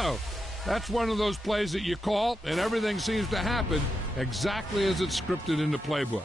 Wow. That's one of those plays that you call, and everything seems to happen exactly as it's scripted in the playbook.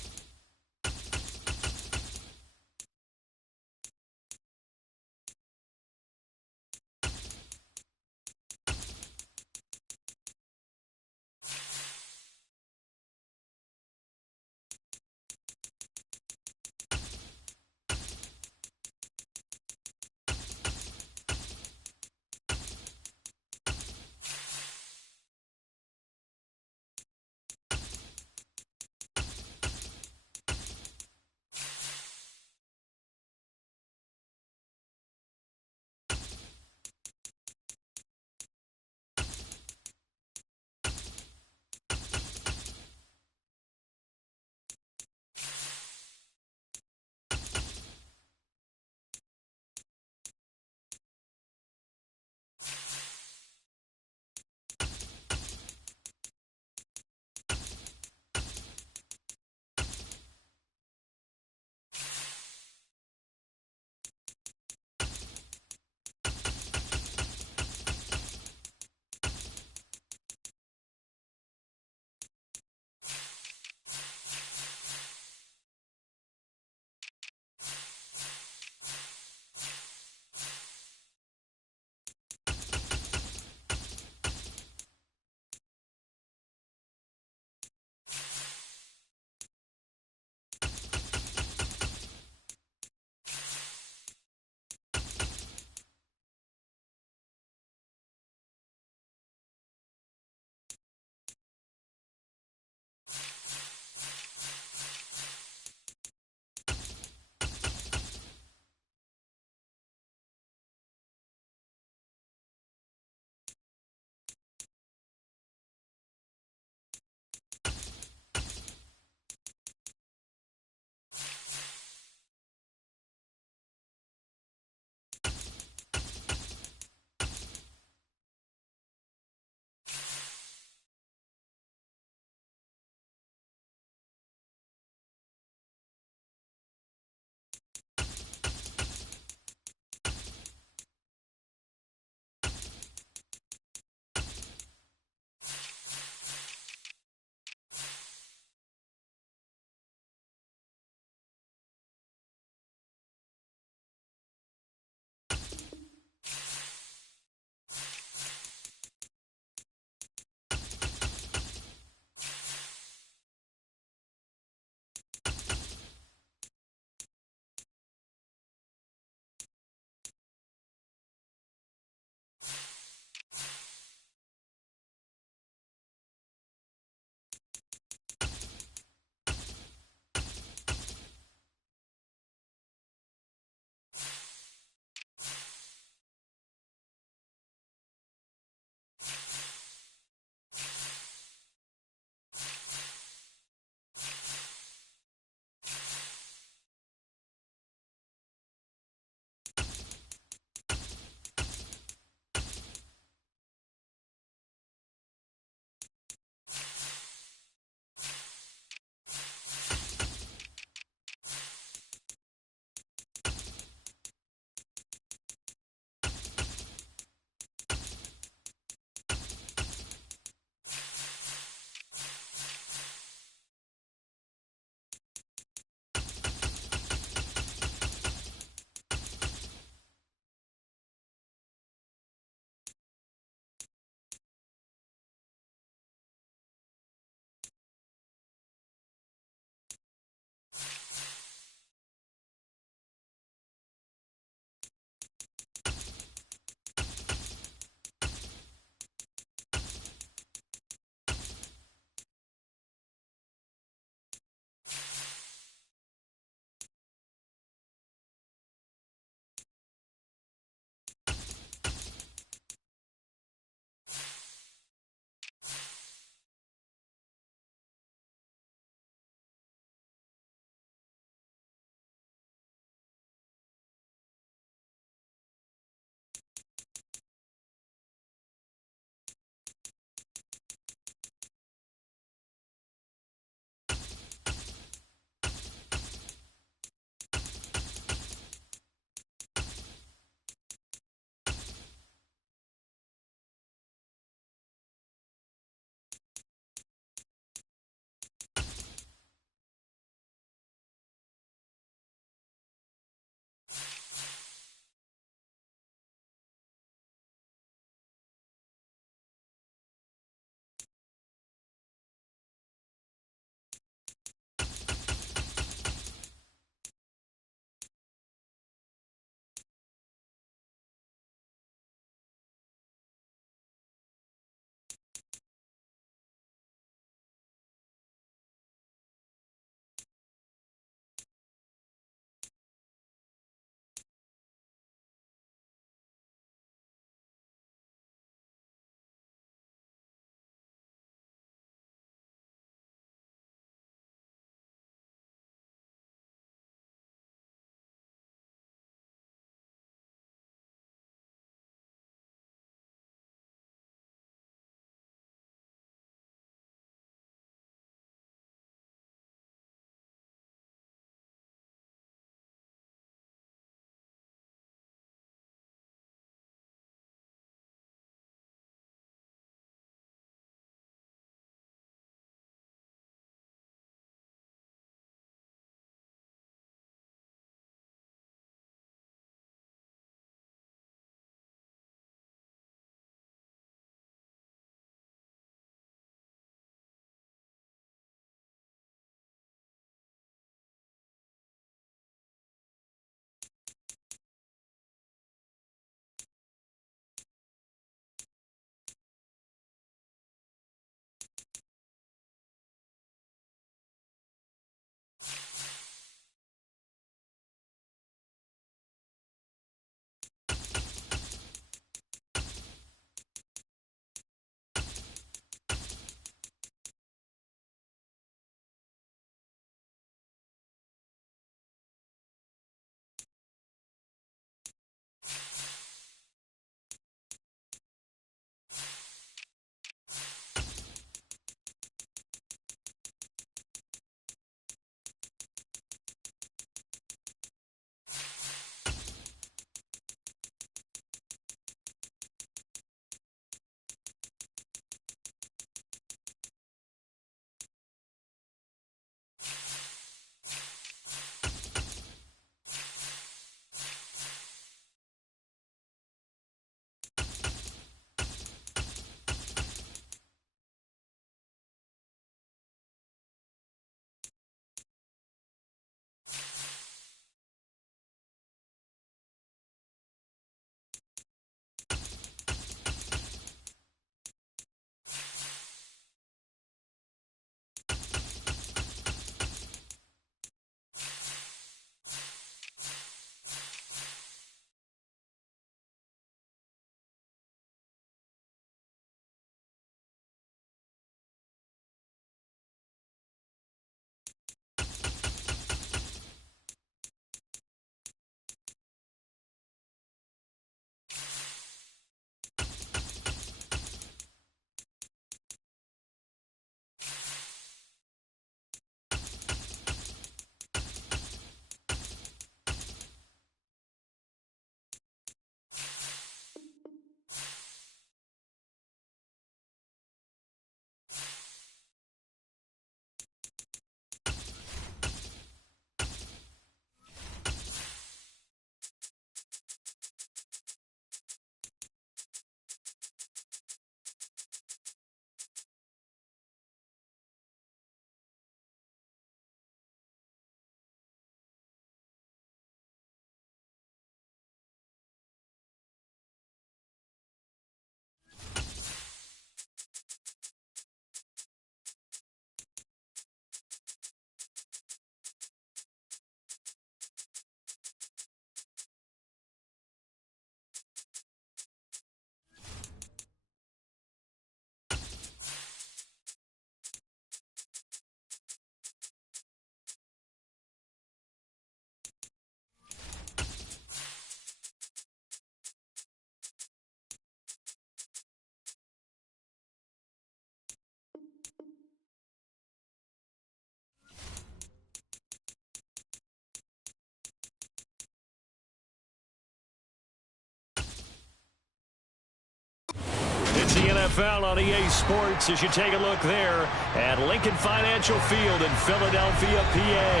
found on EA Sports as you take a look there at Lincoln Financial Field in Philadelphia, PA.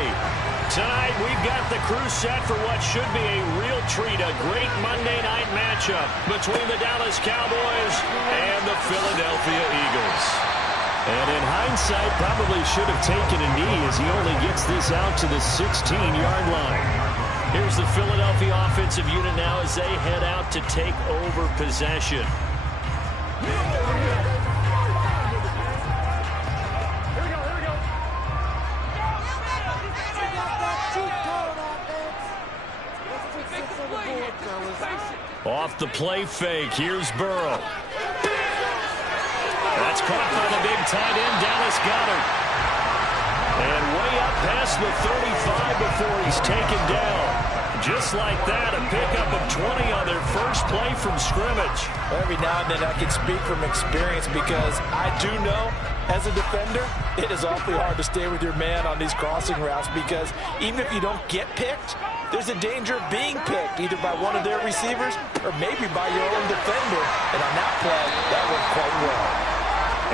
Tonight, we've got the crew set for what should be a real treat, a great Monday night matchup between the Dallas Cowboys and the Philadelphia Eagles. And in hindsight, probably should have taken a knee as he only gets this out to the 16-yard line. Here's the Philadelphia offensive unit now as they head out to take over possession. Off the play fake, here's Burrow. That's caught by the big tight end, Dallas Goedert. And way up past the 35 before he's taken down. Just like that, a pickup of 20 on their first play from scrimmage. Every now and then I can speak from experience because I do know, as a defender, it is awfully hard to stay with your man on these crossing routes because even if you don't get picked, there's a danger of being picked either by one of their receivers or maybe by your own defender. And on that play, that worked quite well.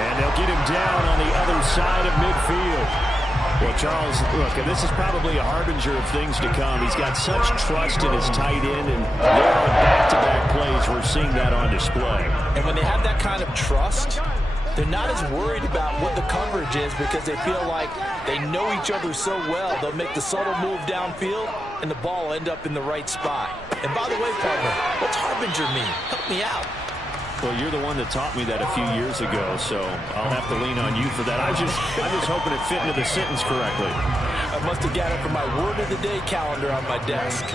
And they'll get him down on the other side of midfield. Well, Charles, look, and this is probably a harbinger of things to come. He's got such trust in his tight end, and there on back-to-back plays, we're seeing that on display. And when they have that kind of trust, they're not as worried about what the coverage is because they feel like they know each other so well. They'll make the subtle move downfield, and the ball will end up in the right spot. And by the way, partner, what's harbinger mean? Help me out. Well, you're the one that taught me that a few years ago, so I'll have to lean on you for that. I'm just hoping it fit into the sentence correctly. I must have got it from my word of the day calendar on my desk.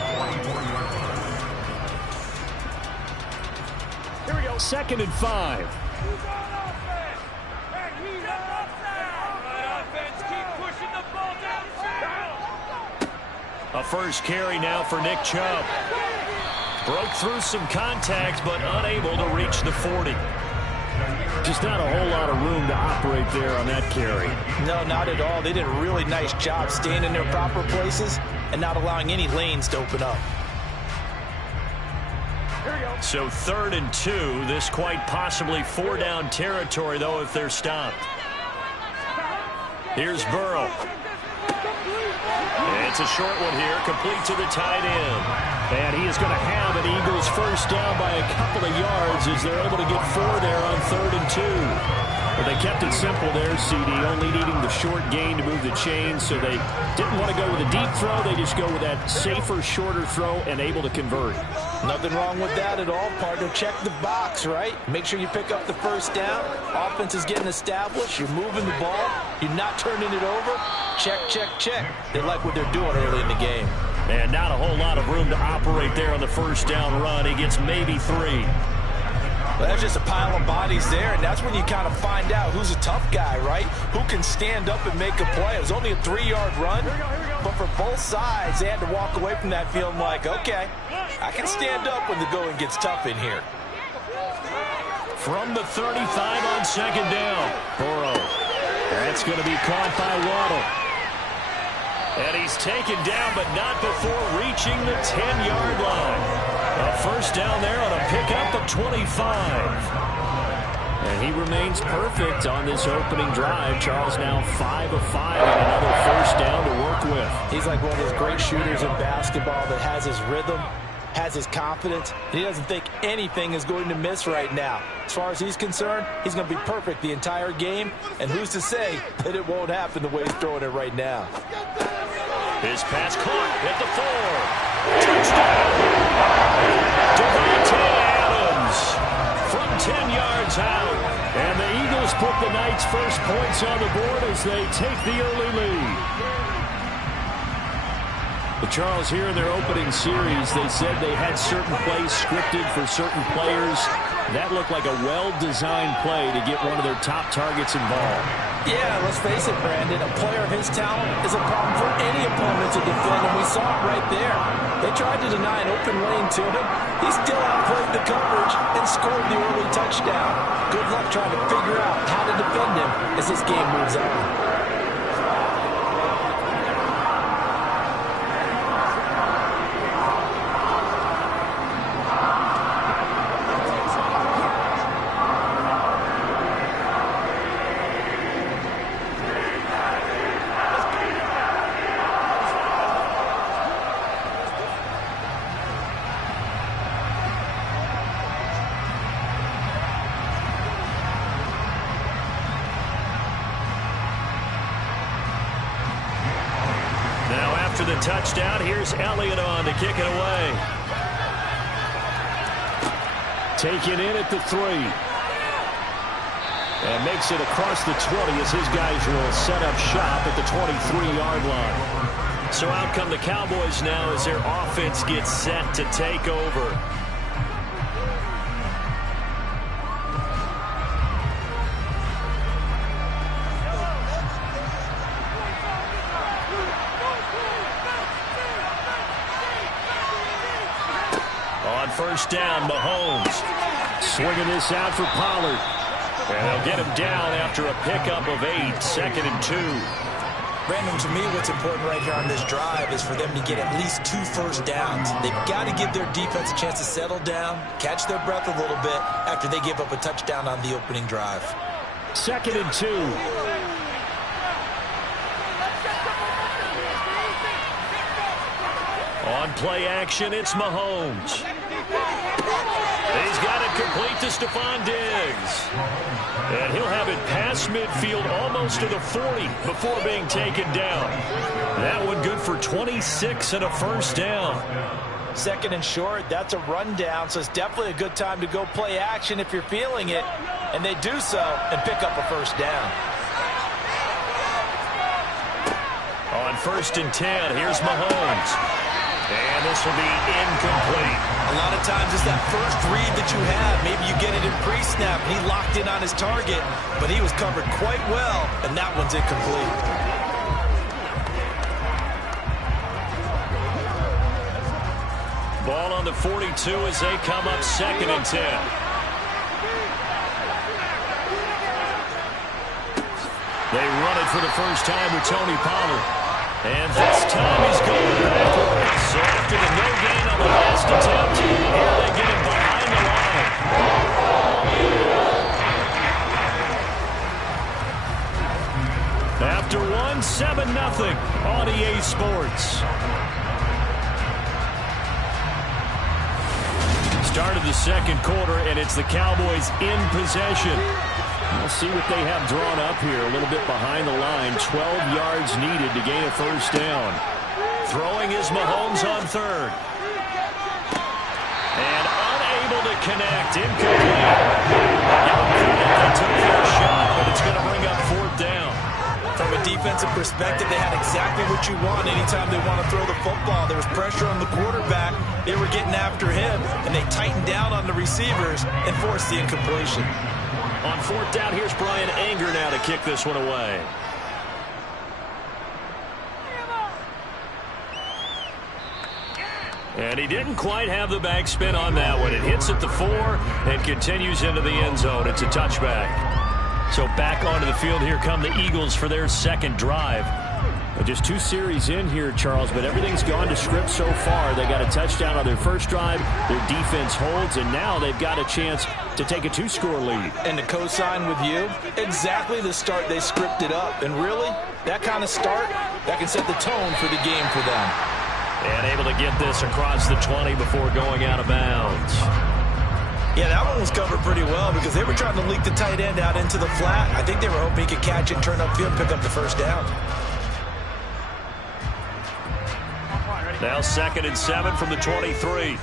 Here we go. 2nd and 5. A first carry now for Nick Chubb. Broke through some contact, but unable to reach the 40. Just not a whole lot of room to operate there on that carry. No, not at all. They did a really nice job staying in their proper places and not allowing any lanes to open up. Here we go. So 3rd and 2. This quite possibly 4-down territory, though, if they're stopped. Here's Burrow. It's a short one here, complete to the tight end. And he is going to have an Eagles first down by a couple of yards as they're able to get 4 there on 3rd and 2. But they kept it simple there, CD, only needing the short gain to move the chains, so they didn't want to go with a deep throw. They just go with that safer, shorter throw and able to convert. Nothing wrong with that at all, partner. Check the box, right? Make sure you pick up the first down. Offense is getting established. You're moving the ball. You're not turning it over. Check, check, check. They like what they're doing early in the game. And not a whole lot of room to operate there on the first down run. He gets maybe 3. Well, there's just a pile of bodies there, and that's when you kind of find out who's a tough guy, right? Who can stand up and make a play. It was only a 3-yard run, but for both sides, they had to walk away from that feeling like, okay, I can stand up when the going gets tough in here. From the 35 on 2nd down, Burrow. That's going to be caught by Waddle. And he's taken down, but not before reaching the 10-yard line. A first down there on a pickup of 25. And he remains perfect on this opening drive. Charles now 5 of 5 and another first down to work with. He's like one of those great shooters in basketball that has his rhythm, has his confidence, and he doesn't think anything is going to miss right now. As far as he's concerned, he's going to be perfect the entire game, and who's to say that it won't happen the way he's throwing it right now. His pass caught at the 4. Touchdown! Davante Adams from 10 yards out. And the Eagles put the Knights' first points on the board as they take the early lead. But Charles, here in their opening series, they said they had certain plays scripted for certain players. That looked like a well-designed play to get one of their top targets involved. Yeah, let's face it, Brandon. A player of his talent is a problem for any opponent to defend, and we saw it right there. They tried to deny an open lane to him. He still outplayed the coverage and scored the early touchdown. Good luck trying to figure out how to defend him as this game moves on. after the touchdown. Here's Elliott on to kick it away. Taken in at the 3. And makes it across the 20 as his guys will set up shop at the 23-yard line. So out come the Cowboys now as their offense gets set to take over. On first down, Mahomes swinging this out for Pollard. And they'll get him down after a pickup of 8, 2nd and 2. Brandon, to me, what's important right here on this drive is for them to get at least 2 first downs. They've got to give their defense a chance to settle down, catch their breath a little bit after they give up a touchdown on the opening drive. 2nd and 2. On play action, it's Mahomes. He's got it complete to Stephon Diggs. And he'll have it past midfield almost to the 40 before being taken down. That one good for 26 and a first down. 2nd and short, that's a rundown, so it's definitely a good time to go play action if you're feeling it. And they do so and pick up a first down. On 1st and 10, here's Mahomes. And this will be incomplete. A lot of times it's that first read that you have. Maybe you get it in pre-snap, and he locked in on his target, but he was covered quite well, and that one's incomplete. Ball on the 42 as they come up 2nd and 10. They run it for the first time with Tony Pollard. And this time he's going backwards. So after the no gain on the last attempt, here they get him behind the line. After one, 7-0 on EA Sports. Start of the 2nd quarter, and it's the Cowboys in possession. We'll see what they have drawn up here. A little bit behind the line. 12 yards needed to gain a first down. Throwing is Mahomes on 3rd. And unable to connect. Incomplete. They took their shot, but it's going to bring up 4th down. From a defensive perspective, they had exactly what you want anytime they want to throw the football. There was pressure on the quarterback. They were getting after him, and they tightened down on the receivers and forced the incompletion. On 4th down, here's Brian Anger now to kick this one away. And he didn't quite have the backspin on that one. It hits at the 4 and continues into the end zone. It's a touchback. So back onto the field, here come the Eagles for their 2nd drive. Just 2 series in here, Charles, but everything's gone to script so far. They got a touchdown on their first drive. Their defense holds, and now they've got a chance to take a 2-score lead. And to co-sign with you, exactly the start they scripted up. And really, that kind of start, that can set the tone for the game for them. And able to get this across the 20 before going out of bounds. Yeah, that one was covered pretty well because they were trying to leak the tight end out into the flat. I think they were hoping he could catch it, turn upfield, pick up the first down. Now 2nd and 7 from the 23.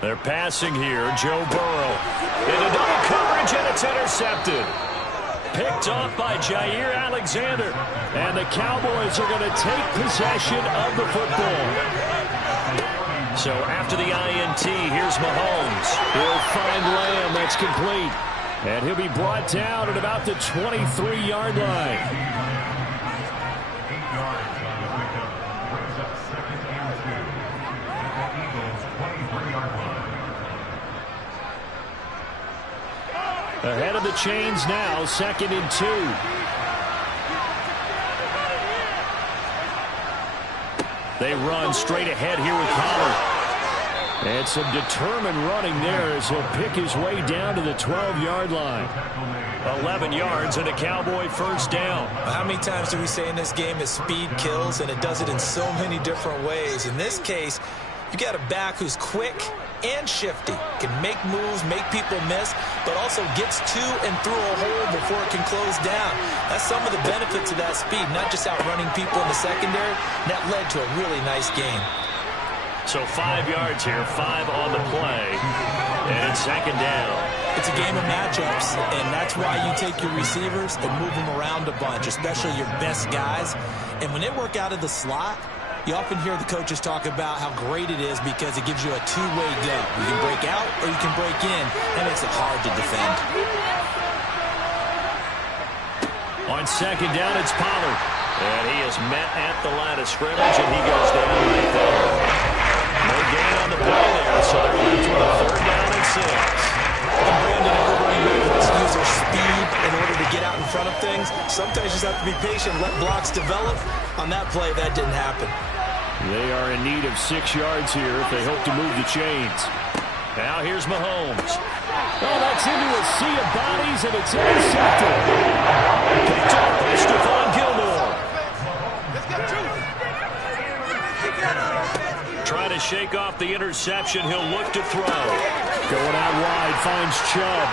They're passing here. Joe Burrow into double coverage, and it's intercepted. Picked off by Jair Alexander. And the Cowboys are going to take possession of the football. So after the INT, here's Mahomes. He'll find Lamb. That's complete. And he'll be brought down at about the 23-yard line. Ahead of the chains now, 2nd and 2. They run straight ahead here with Pollard. And some determined running there as he'll pick his way down to the 12-yard line. 11 yards and a Cowboy first down. How many times do we say in this game that speed kills, and it does it in so many different ways? In this case, You got a back who's quick and shifty, can make moves, make people miss, but also gets to and through a hole before it can close down. That's some of the benefits of that speed, not just outrunning people in the secondary. And that led to a really nice game. So 5 yards here, 5 on the play, and it's second down. It's a game of matchups, and that's why you take your receivers and move them around a bunch, especially your best guys. And when they work out of the slot, you often hear the coaches talk about how great it is because it gives you a two-way go. You can break out or you can break in. That makes it hard to defend. On second down, it's Pollard. And he is met at the line of scrimmage, and he goes down right there. No gain on the play there, so they're left with a third down and 6. Brandon, everybody wants to use their speed in order to get out in front of things. Sometimes you just have to be patient, let blocks develop. On that play, that didn't happen. They are in need of 6 yards here if they hope to move the chains. Now here's Mahomes. Oh, that's into a sea of bodies, and it's intercepted. Picked up by Stephon Gilmore. Trying to shake off the interception. He'll look to throw. Going out wide, finds Chubb.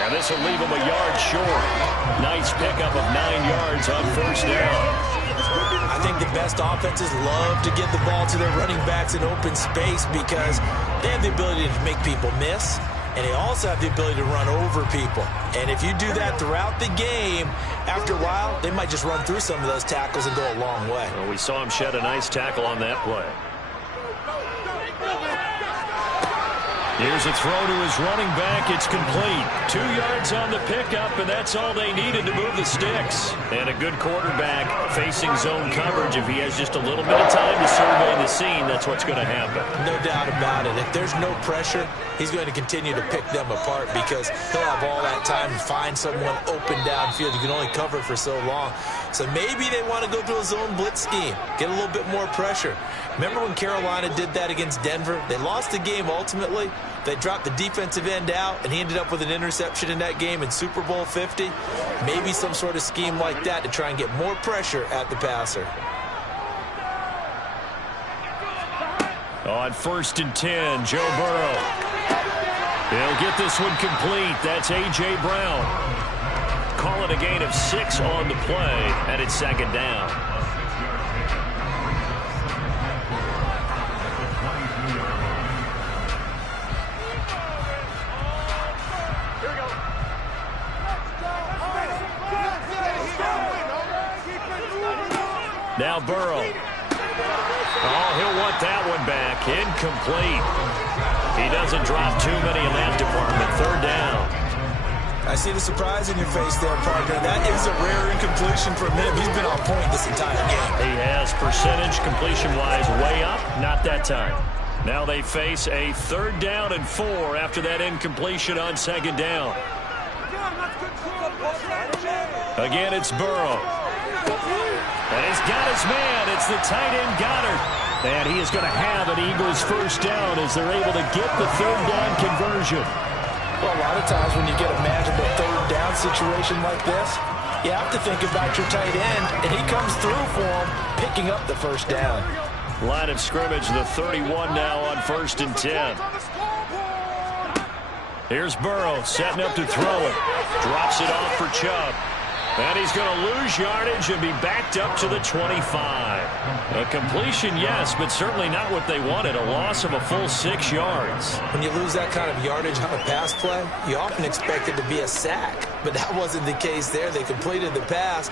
And this will leave him a yard short. Nice pickup of 9 yards on first down. I think the best offenses love to get the ball to their running backs in open space because they have the ability to make people miss, and they also have the ability to run over people. And if you do that throughout the game, after a while, they might just run through some of those tackles and go a long way. Well, we saw him shed a nice tackle on that play. Here's a throw to his running back. It's complete. 2 yards on the pickup, and that's all they needed to move the sticks. And a good quarterback facing zone coverage. If he has just a little bit of time to survey the scene, that's what's going to happen. No doubt about it. If there's no pressure, he's going to continue to pick them apart because he'll have all that time to find someone open downfield. You can only cover for so long. So maybe they want to go to a zone blitz scheme, get a little bit more pressure. Remember when Carolina did that against Denver? They lost the game ultimately. They dropped the defensive end out, and he ended up with an interception in that game in Super Bowl 50. Maybe some sort of scheme like that to try and get more pressure at the passer. On 1st and 10, Joe Burrow. He'll get this one complete. That's A.J. Brown. Call it a gain of 6 on the play, and it's second down. Now Burrow. Oh, he'll want that one back. Incomplete. He doesn't drop too many in that department. Third down. I see the surprise in your face there, partner. That is a rare incompletion from him. He's been on point this entire game. He has percentage completion-wise way up. Not that time. Now they face a 3rd down and 4 after that incompletion on 2nd down. Again, it's Burrow. And he's got his man. It's the tight end Goddard. And he is going to have an Eagles first down as they're able to get the 3rd down conversion. Well, a lot of times when you get a manageable 3rd down situation like this, you have to think about your tight end, and he comes through for him, picking up the first down. Line of scrimmage, the 31 now on 1st and 10. Here's Burrow setting up to throw it. Drops it off for Chubb. And he's going to lose yardage and be backed up to the 25. A completion, yes, but certainly not what they wanted. A loss of a full 6 yards. When you lose that kind of yardage on a pass play, you often expect it to be a sack. But that wasn't the case there. They completed the pass.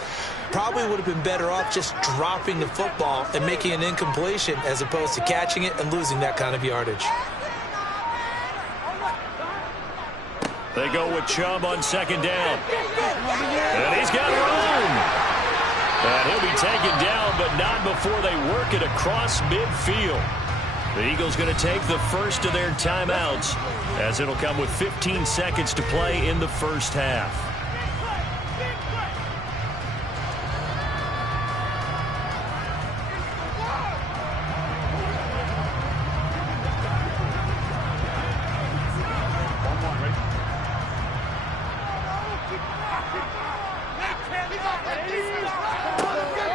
Probably would have been better off just dropping the football and making an incompletion as opposed to catching it and losing that kind of yardage. They go with Chubb on 2nd down. And he's got room. And he'll be taken down, but not before they work it across midfield. The Eagles going to take the first of their timeouts as it'll come with 15 seconds to play in the first half.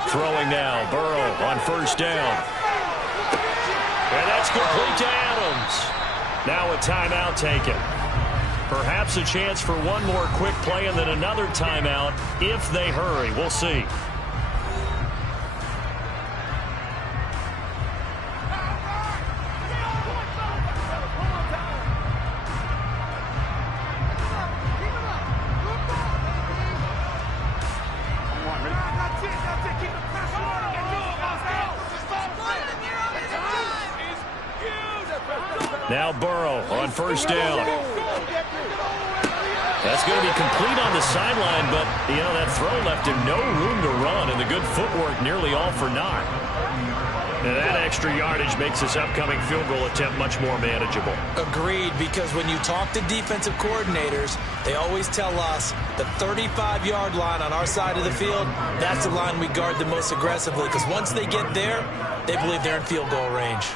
Throwing now, Burrow on 1st down. complete to Adams. Now a timeout taken. Perhaps a chance for one more quick play and then another timeout if they hurry. We'll see. Now Burrow on first down. That's going to be complete on the sideline, but, that throw left him no room to run, and the good footwork nearly all for naught. And that extra yardage makes this upcoming field goal attempt much more manageable. Agreed, because when you talk to defensive coordinators, they always tell us the 35-yard line on our side of the field, that's the line we guard the most aggressively, because once they get there, they believe they're in field goal range.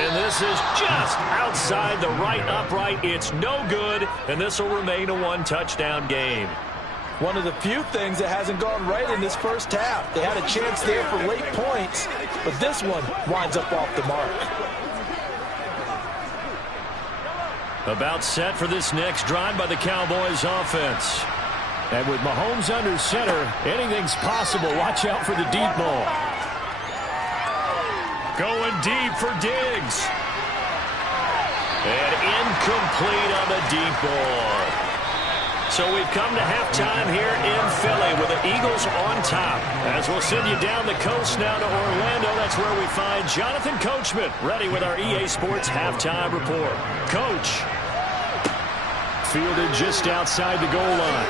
And this is just outside the right upright. It's no good, and this will remain a one-touchdown game. One of the few things that hasn't gone right in this first half. They had a chance there for late points, but this one winds up off the mark. About set for this next drive by the Cowboys offense. And with Mahomes under center, anything's possible. Watch out for the deep ball. Going deep for Diggs. And incomplete on the deep ball. So we've come to halftime here in Philly with the Eagles on top. As we'll send you down the coast now to Orlando, that's where we find Jonathan Coachman ready with our EA Sports halftime report. Coach. Fielded just outside the goal line.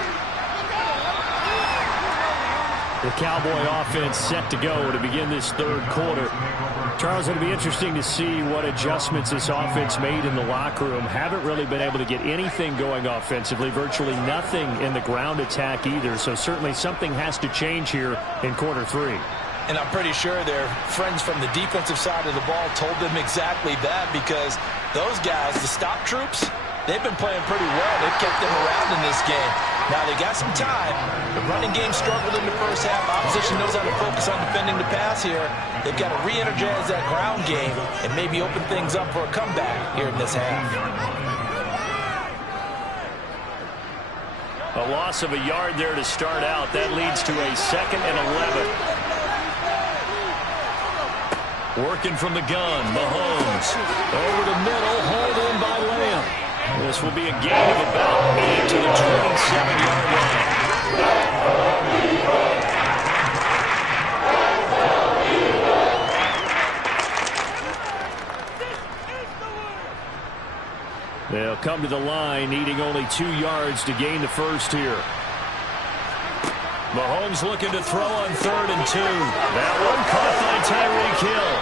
The Cowboy offense set to go to begin this third quarter. Charles, it'll be interesting to see what adjustments this offense made in the locker room. Haven't really been able to get anything going offensively, virtually nothing in the ground attack either. So certainly something has to change here in quarter three. And I'm pretty sure their friends from the defensive side of the ball told them exactly that, because those guys, the stop troops, they've been playing pretty well. They've kept them around in this game. Now, they got some time. The running game struggled in the first half. Opposition knows how to focus on defending the pass here. They've got to re-energize that ground game and maybe open things up for a comeback here in this half. A loss of a yard there to start out. That leads to a 2nd and 11. Working from the gun, Mahomes. Over the middle, hauled in by Lamb. This will be a gain of about 8 to the 27-yard line. They'll come to the line, needing only 2 yards to gain the first here. Mahomes looking to throw on 3rd and 2. That one caught by Tyreek Hill.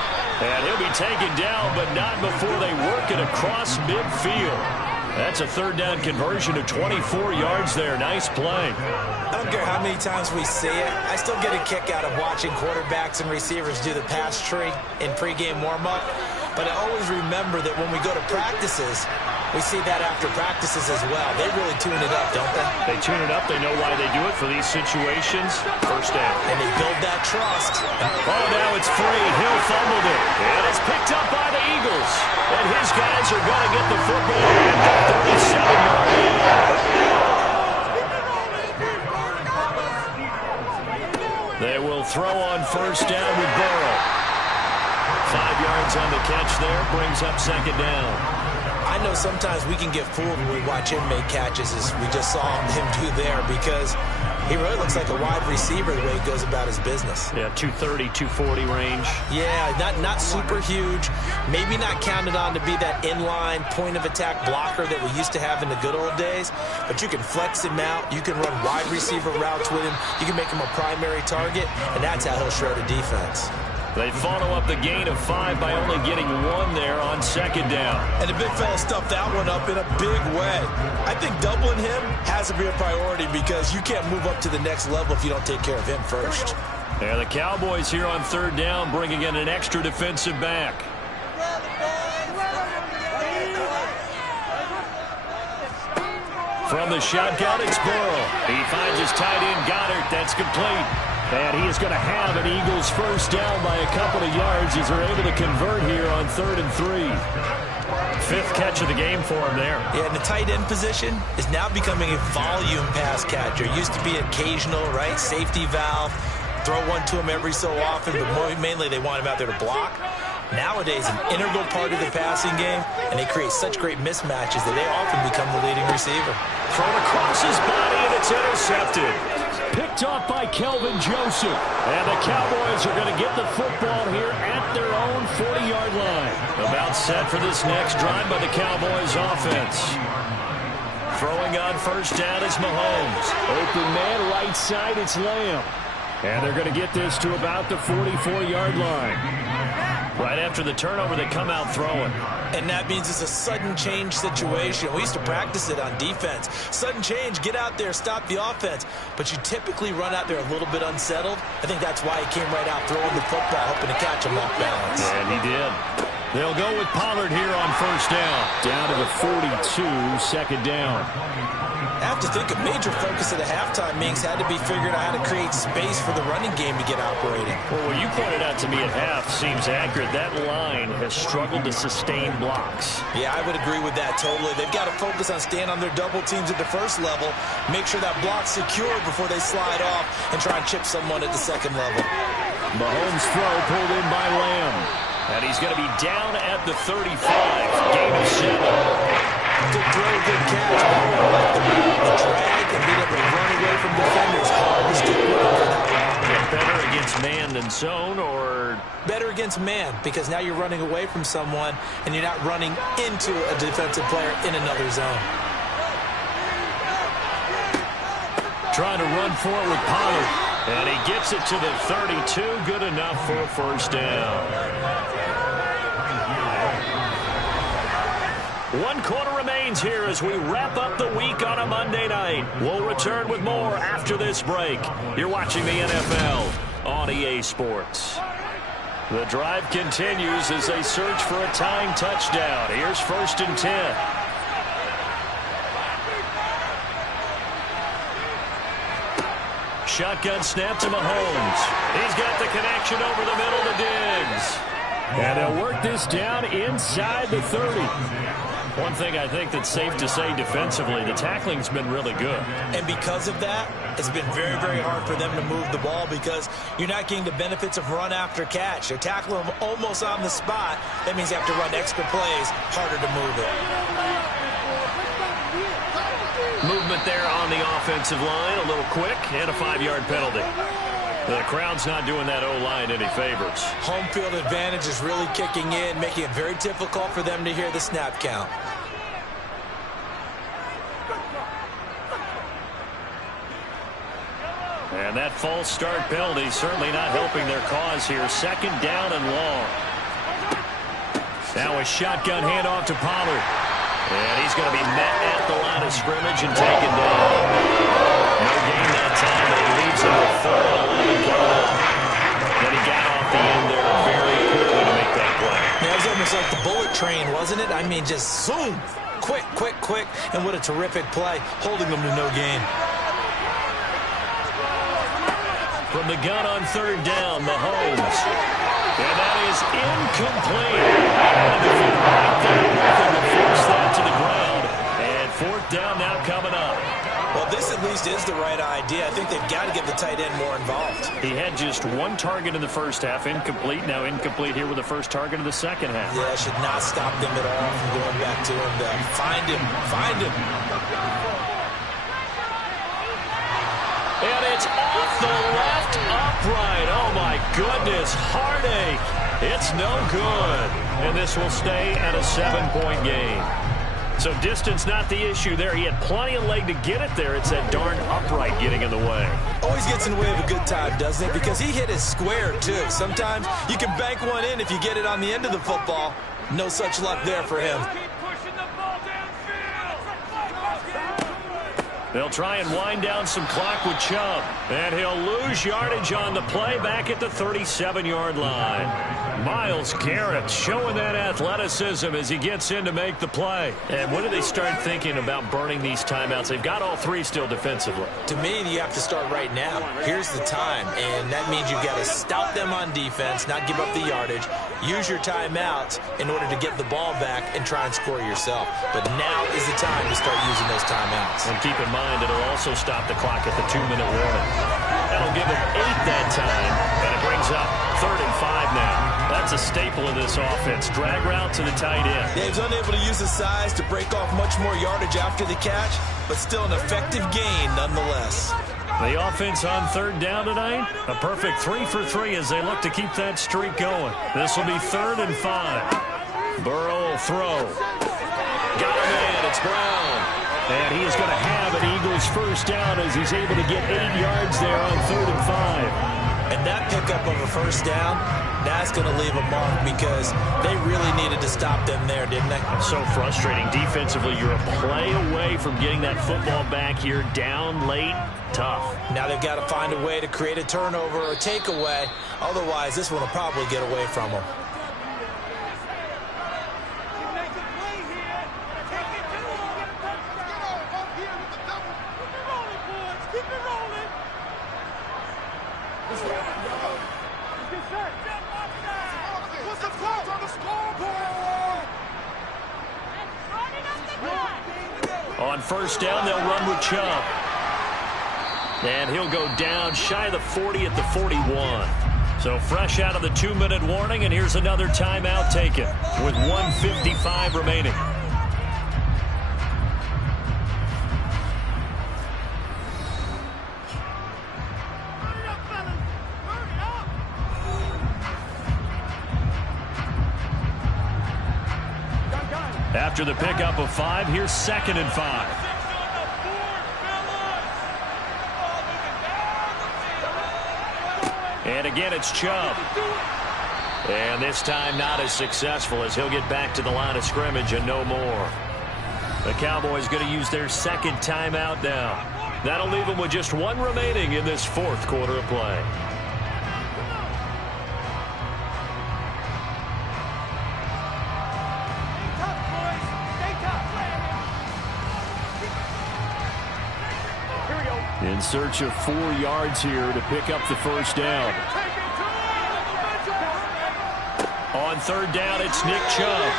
And he'll be taken down, but not before they work it across midfield. That's a 3rd down conversion of 24 yards there. Nice play. I don't care how many times we see it. I still get a kick out of watching quarterbacks and receivers do the pass tree in pregame warm-up. But I always remember that when we go to practices, we see that after practices as well. They really tune it up, don't they? They tune it up. They know why they do it for these situations. First down. And they build that trust. Oh, now it's free. Hill fumbled it. And it's picked up by the Eagles. And his guys are going to get the football at the 37-yard line. They will throw on first down with Burrow. 5 yards on the catch there. Brings up 2nd down. I know sometimes we can get fooled when we watch him make catches, as we just saw him do there, because he really looks like a wide receiver the way he goes about his business. Yeah, 230, 240 range. Yeah, not super huge. Maybe not counted on to be that inline point-of-attack blocker that we used to have in the good old days, but you can flex him out. You can run wide receiver routes with him. You can make him a primary target, and that's how he'll shred a defense. They follow up the gain of 5 by only getting 1 there on 2nd down. And the big fella stuffed that one up in a big way. I think doubling him has to be a priority, because you can't move up to the next level if you don't take care of him first. Yeah, the Cowboys here on 3rd down, bringing in an extra defensive back. From the shotgun, it's Burrow. He finds his tight end, Goddard. That's complete. And he is going to have an Eagles first down by a couple of yards as they're able to convert here on 3rd and 3. 5th catch of the game for him there. Yeah, and the tight end position is now becoming a volume pass catcher. It used to be occasional, right? Safety valve. Throw one to him every so often, but mainly they want him out there to block. Nowadays, an integral part of the passing game, and they create such great mismatches that they often become the leading receiver. Thrown across his body, and it's intercepted. Picked off by Kelvin Joseph. And the Cowboys are going to get the football here at their own 40-yard line. About set for this next drive by the Cowboys offense. Throwing on first down is Mahomes. Open man, right side, it's Lamb. And they're going to get this to about the 44-yard line. Right after the turnover, they come out throwing. And that means it's a sudden change situation. We used to practice it on defense. Sudden change, get out there, stop the offense. But you typically run out there a little bit unsettled. I think that's why he came right out throwing the football, hoping to catch him off balance. And he did. They'll go with Pollard here on first down. Down to the 42, 2nd down. I have to think a major focus of the halftime meetings had to be figuring out how to create space for the running game to get operating. Well, what you pointed out to me at half seems accurate. That line has struggled to sustain blocks. Yeah, I would agree with that totally. They've got to focus on staying on their double teams at the first level, make sure that block's secure before they slide off and try and chip someone at the second level. Mahomes' throw pulled in by Lamb. And he's going to be down at the 35. Gain of 7. Good throw, good catch. Like the drag and being able to run away from defenders. Hard to stick with for that long. Better against man than zone, or? Better against man, because now you're running away from someone and you're not running into a defensive player in another zone. Trying to run for it with Pollard. And he gets it to the 32. Good enough for a first down. 1 quarter remains here as we wrap up the week on a Monday night. We'll return with more after this break. You're watching the NFL on EA Sports. The drive continues as they search for a tying touchdown. Here's 1st and 10. Shotgun snap to Mahomes. He's got the connection over the middle to Diggs. And they'll work this down inside the 30. One thing I think that's safe to say defensively, the tackling's been really good. And because of that, it's been very, very hard for them to move the ball because you're not getting the benefits of run after catch. They're tackling them almost on the spot. That means you have to run extra plays, harder to move it. Movement there on the offensive line, a little quick, and a 5-yard penalty. The crowd's not doing that O-line any favors. Home field advantage is really kicking in, making it very difficult for them to hear the snap count. And that false start penalty certainly not helping their cause here. 2nd down and long. Now a shotgun handoff to Pollard. And he's going to be met at the line of scrimmage and taken down. No gain that time, but it leaves him with 3rd and 11 coming up. Then he got off the end there very quickly to make that play. Yeah, it was almost like the bullet train, wasn't it? I mean, just zoom. Quick, quick, quick. And what a terrific play, holding them to no gain. From the gun on 3rd down, Mahomes. And that is incomplete. And the field right there to force that to the ground. And 4th down now coming up. Well, this at least is the right idea. I think they've got to get the tight end more involved. He had just 1 target in the first half, incomplete. Now incomplete here with the first target of the second half. Yeah, should not stop them at all from going back to him. Find him. Find him. And it's off the left upright. Oh, my goodness. Heartache. It's no good. And this will stay at a 7-point game. So distance not the issue there. He had plenty of leg to get it there. It's that darn upright getting in the way. Always gets in the way of a good time, doesn't it? Because he hit it square, too. Sometimes you can bank one in if you get it on the end of the football. No such luck there for him. They'll try and wind down some clock with Chubb. And he'll lose yardage on the play back at the 37-yard line. Myles Garrett showing that athleticism as he gets in to make the play. And when do they start thinking about burning these timeouts? They've got all three still defensively. To me, you have to start right now. Here's the time, and that means you've got to stop them on defense, not give up the yardage, use your timeouts in order to get the ball back and try and score yourself. But now is the time to start using those timeouts. And keep in mind, it'll also stop the clock at the 2-minute warning. That'll give him 8 that time, and it brings up 3rd and 5 now. That's a staple of this offense. Drag route to the tight end. Yeah, he's unable to use his size to break off much more yardage after the catch, but still an effective gain nonetheless. The offense on 3rd down tonight, a perfect 3 for 3 as they look to keep that streak going. This will be 3rd and 5. Burrow will throw. Got him in. It's Brown. And he is going to have an Eagles first down as he's able to get 8 yards there on 3rd and 5. And that pickup of a first down, that's going to leave a mark because they really needed to stop them there, didn't they? So frustrating. Defensively, you're a play away from getting that football back here down late. Tough. Now they've got to find a way to create a turnover or a takeaway. Otherwise, this one will probably get away from them. On first down, they'll run with Chubb. And he'll go down shy of the 40 at the 41. So fresh out of the 2-minute warning, and here's another timeout taken with 1:55 remaining. After the pickup of 5, here's 2nd and 5. And again, it's Chubb. And this time not as successful as he'll get back to the line of scrimmage and no more. The Cowboys going to use their 2nd timeout now. That'll leave them with just 1 remaining in this 4th quarter of play. In search of 4 yards here to pick up the first down. On 3rd down, it's Nick Chubb.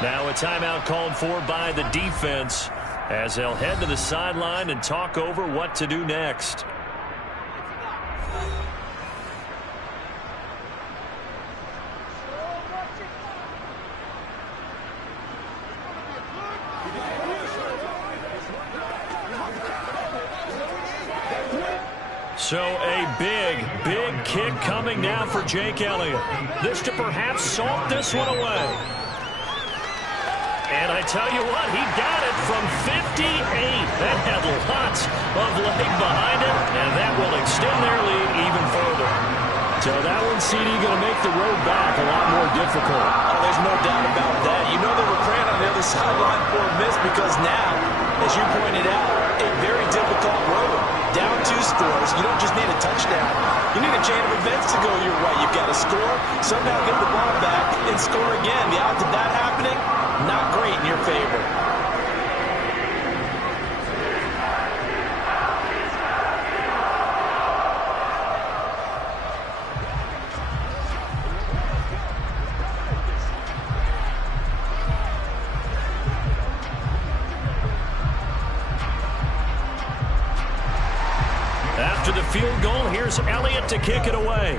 Now a timeout called for by the defense as they'll head to the sideline and talk over what to do next. So a big kick coming now for Jake Elliott. This to perhaps salt this one away. And I tell you what, he got it from 58. That had lots of leg behind it, and that will extend their lead even further. So that one, CD, going to make the road back a lot more difficult. Oh, there's no doubt about that. You know they were praying on the other sideline for a miss because now, as you pointed out, a very difficult road. Down 2 scores. You don't just need a touchdown. You need a chain of events to go your way. You've got to score, somehow get the ball back, and score again. The odds of that happening, not great in your favor. After the field goal, here's Elliott to kick it away.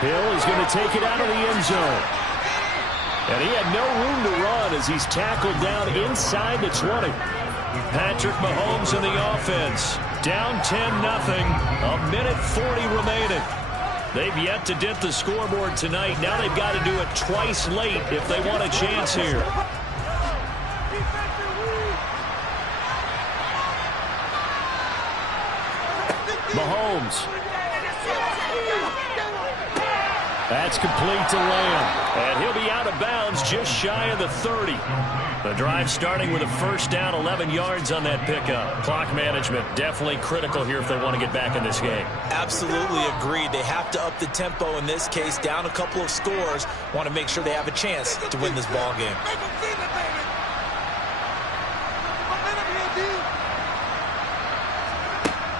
Hill is going to take it out of the end zone. And he had no room to run as he's tackled down inside the 20. Patrick Mahomes in the offense. Down 10-0. 1:40 remaining. They've yet to dip the scoreboard tonight. Now they've got to do it twice late if they want a chance here. Mahomes. That's complete to Lamb. And he'll be out of of bounds just shy of the 30. The drive starting with a first down, 11 yards on that pickup. Clock management definitely critical here if they want to get back in this game. Absolutely agreed. They have to up the tempo in this case, down a couple of scores. Want to make sure they have a chance to win this ball game.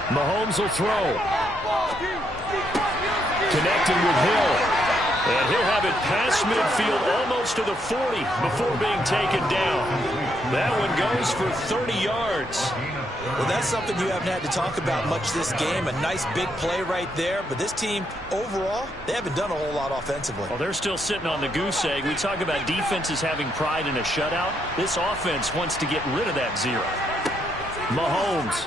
Mahomes will throw. Connecting with Hill. And he'll have it past midfield almost to the 40 before being taken down. That one goes for 30 yards. Well, that's something you haven't had to talk about much this game. A nice big play right there. But this team, overall, they haven't done a whole lot offensively. Well, they're still sitting on the goose egg. We talk about defenses having pride in a shutout. This offense wants to get rid of that zero. Mahomes.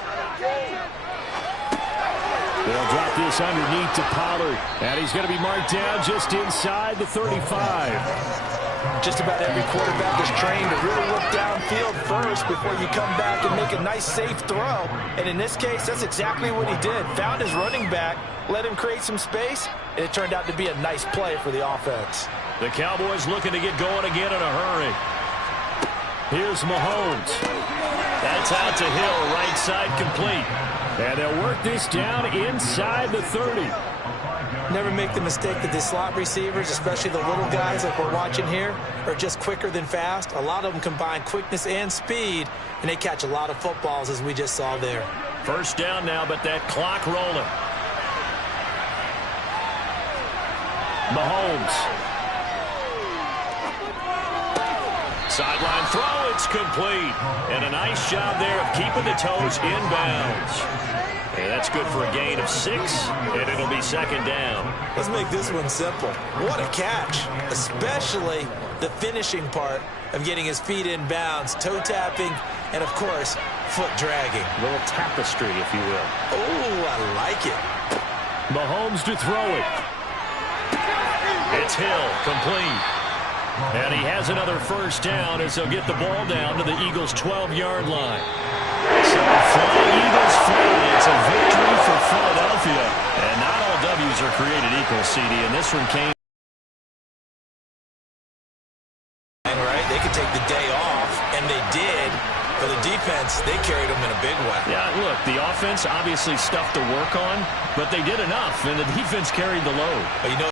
They'll drop this underneath to Pollard. And he's going to be marked down just inside the 35. Just about every quarterback is trained to really look downfield first before you come back and make a nice, safe throw. And in this case, that's exactly what he did. Found his running back, let him create some space, and it turned out to be a nice play for the offense. The Cowboys looking to get going again in a hurry. Here's Mahomes. That's out to Hill, right side complete. And they'll work this down inside the 30. Never make the mistake that the slot receivers, especially the little guys like we're watching here, are just quicker than fast. A lot of them combine quickness and speed, and they catch a lot of footballs, as we just saw there. First down now, but that clock rolling. Mahomes. Sideline throw, it's complete. And a nice job there of keeping the toes inbounds. And that's good for a gain of 6, and it'll be second down. Let's make this one simple. What a catch, especially the finishing part of getting his feet in bounds, toe tapping, and, of course, foot dragging. A little tapestry, if you will. Oh, I like it. Mahomes to throw it. It's Hill, complete. And he has another first down as they'll get the ball down to the Eagles' 12-yard line. So flying Eagles fly. It's a victory for Philadelphia. And not all W's are created equal, CD. And this one came. Right? They could take the day off, and they did. For the defense, they carried them in a big way. Yeah, look, the offense obviously stuff to work on, but they did enough, and the defense carried the load. But you know,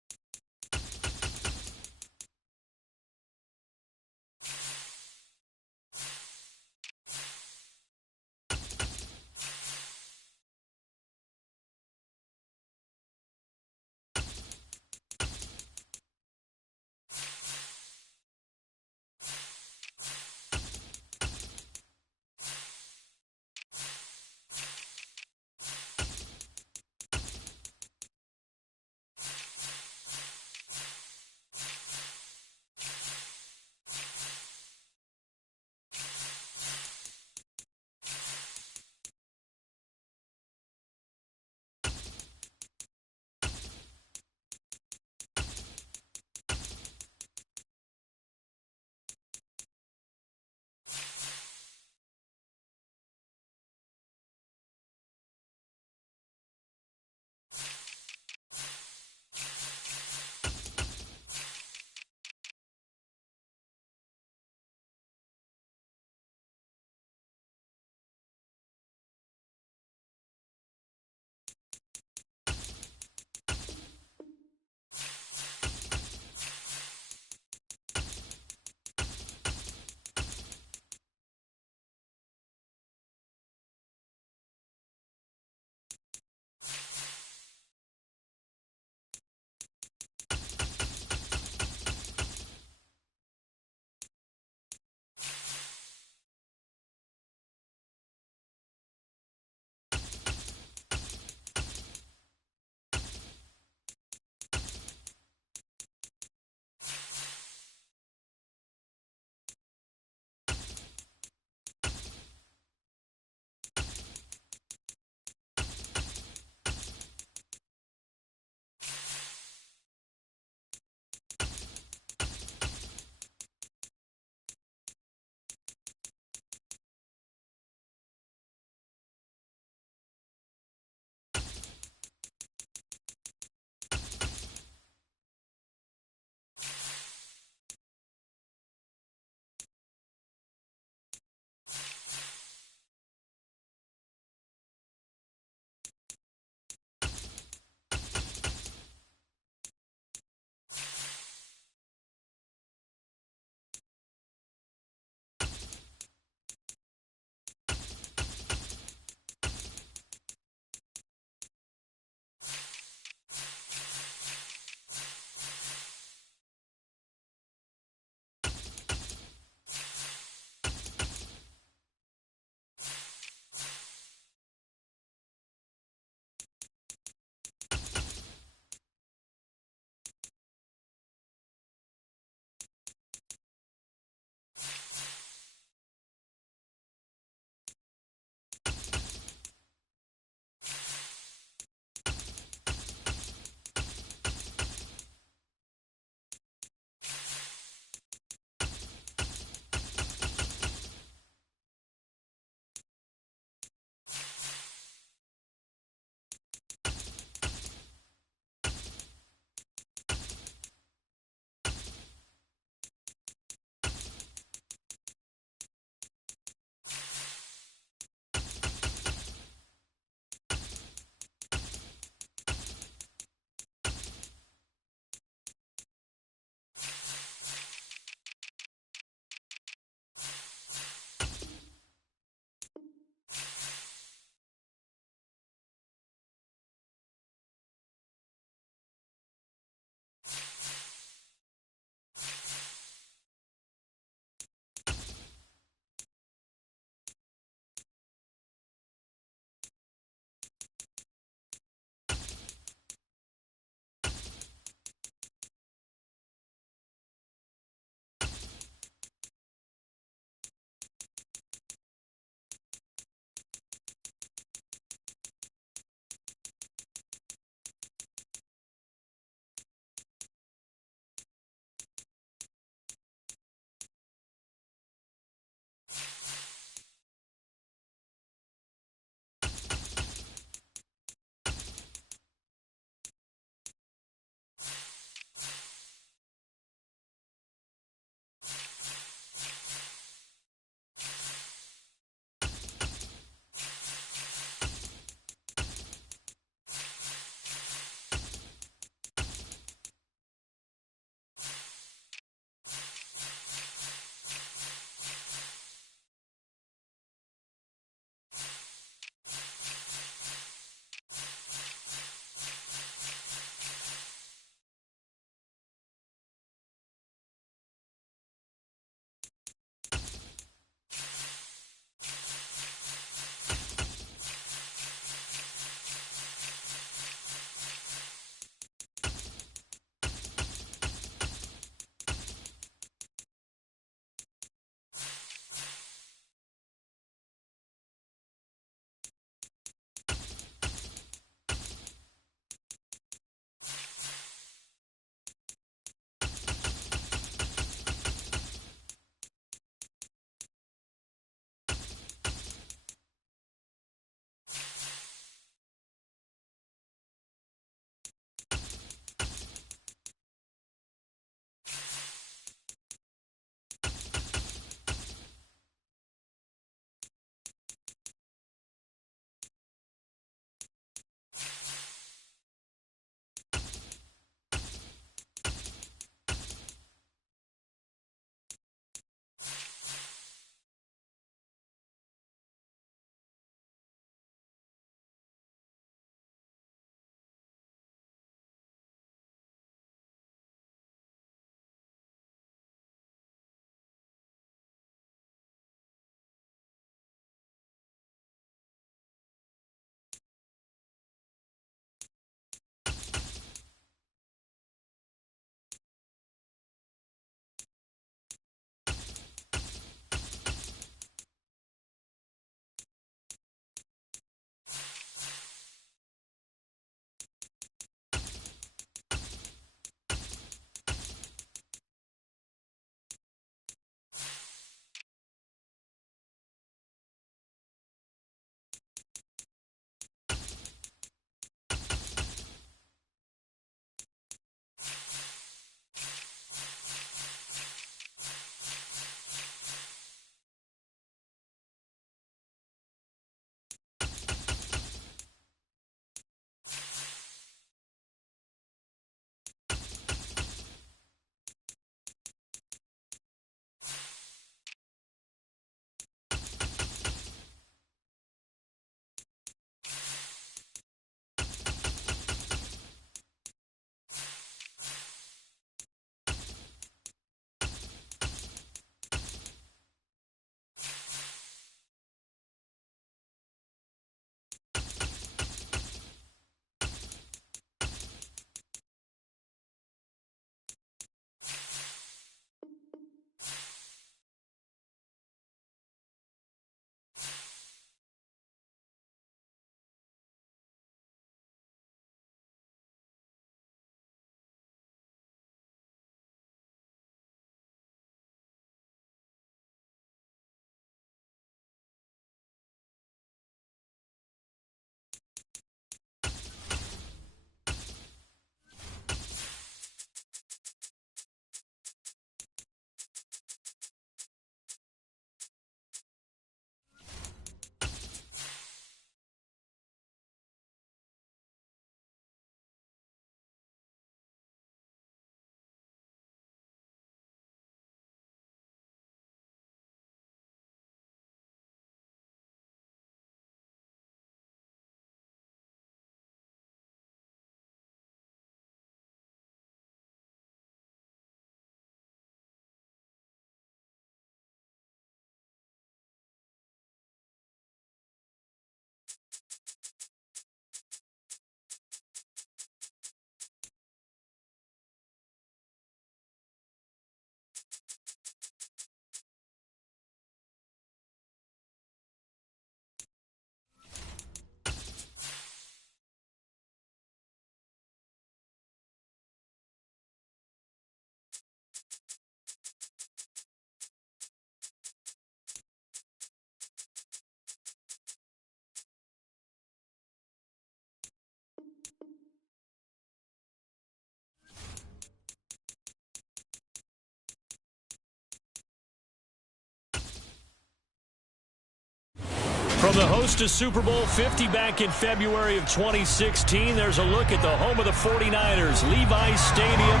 From the host to Super Bowl 50 back in February of 2016, there's a look at the home of the 49ers, Levi's Stadium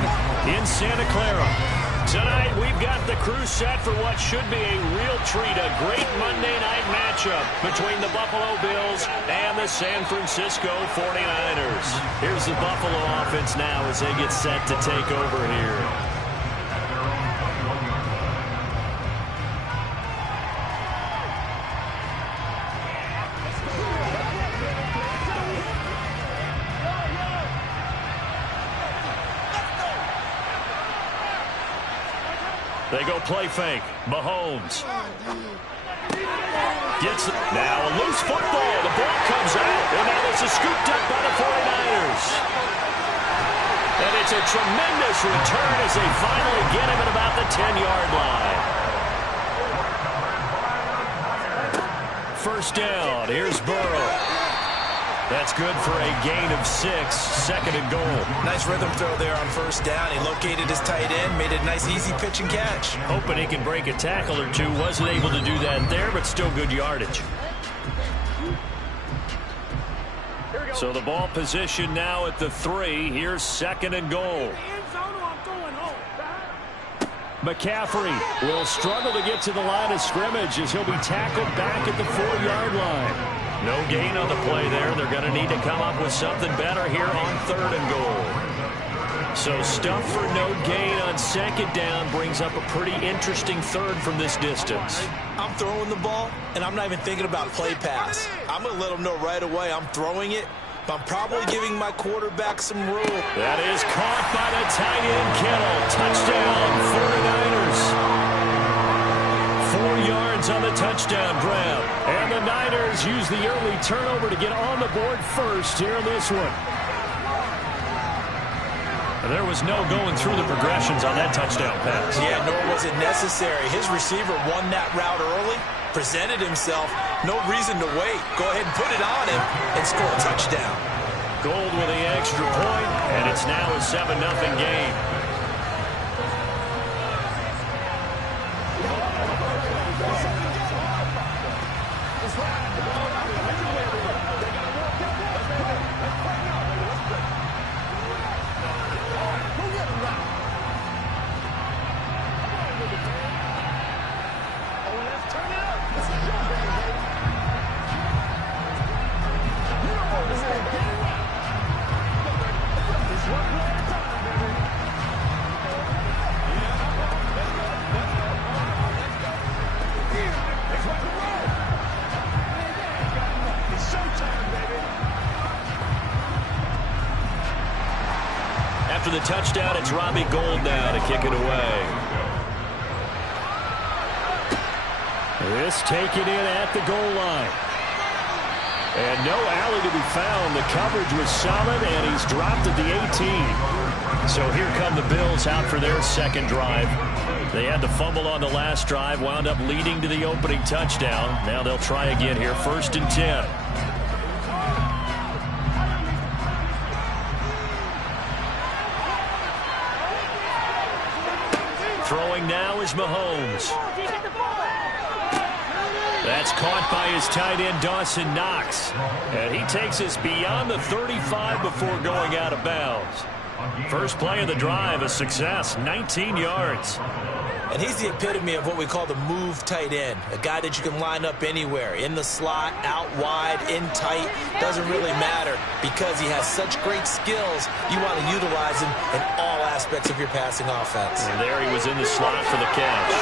in Santa Clara. Tonight, we've got the crew set for what should be a real treat, a great Monday night matchup between the Buffalo Bills and the San Francisco 49ers. Here's the Buffalo offense now as they get set to take over here. They go play fake. Mahomes. Gets it. Now a loose football. The ball comes out. And now this is scooped up by the 49ers. And it's a tremendous return as they finally get him at about the 10-yard line. First down. Here's Burrow. That's good for a gain of 6, 2nd and goal. Nice rhythm throw there on first down. He located his tight end, made a nice easy pitch and catch. Hoping he can break a tackle or two. Wasn't able to do that there, but still good yardage. So the ball position now at the 3. Here's 2nd and goal. McCaffrey will struggle to get to the line of scrimmage as he'll be tackled back at the 4-yard line. No gain on the play there. They're going to need to come up with something better here on 3rd and goal. So stuff for no gain on 2nd down brings up a pretty interesting 3rd from this distance. I'm throwing the ball, and I'm not even thinking about play pass. I'm going to let them know right away I'm throwing it, but I'm probably giving my quarterback some room. That is caught by the tight end, Kittle. Touchdown, 49ers. 4 yards on the touchdown grab. And the Niners use the early turnover to get on the board first here in this one. And there was no going through the progressions on that touchdown pass. Yeah, nor was it necessary. His receiver won that route early, presented himself. No reason to wait. Go ahead and put it on him and score a touchdown. Gold with the extra point, and it's now a 7-0 game. After the touchdown, it's Robbie Gould now to kick it away. This taken in at the goal line. And no alley to be found. The coverage was solid, and he's dropped at the 18. So here come the Bills out for their 2nd drive. They had to fumble on the last drive, wound up leading to the opening touchdown. Now they'll try again here, 1st and 10. Throwing now is Mahomes. That's caught by his tight end, Dawson Knox. And he takes us beyond the 35 before going out of bounds. First play of the drive, a success, 19 yards. And he's the epitome of what we call the move tight end, a guy that you can line up anywhere, in the slot, out wide, in tight, doesn't really matter because he has such great skills. You want to utilize him in all aspects of your passing offense. And there he was in the slot for the catch.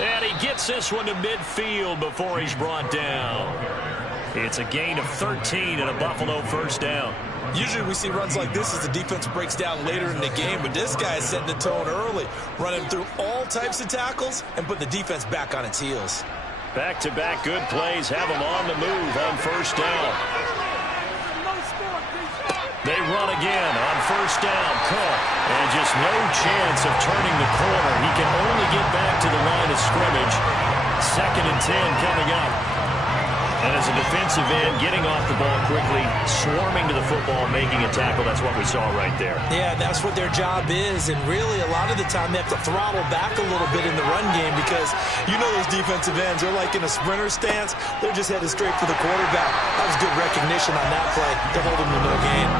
And he gets this one to midfield before he's brought down. It's a gain of 13 and a Buffalo first down. Usually we see runs like this as the defense breaks down later in the game, but this guy is setting the tone early, running through all types of tackles and putting the defense back on its heels. Back-to-back good plays have him on the move on first down. They run again on first down. Cook. And just no chance of turning the corner. He can only get back to the line of scrimmage. 2nd and 10 coming up. And as a defensive end, getting off the ball quickly, swarming to the football, making a tackle, that's what we saw right there. Yeah, that's what their job is, and really a lot of the time they have to throttle back a little bit in the run game because you know those defensive ends, they're like in a sprinter stance, they're just headed straight for the quarterback. That was good recognition on that play to hold them to no gain.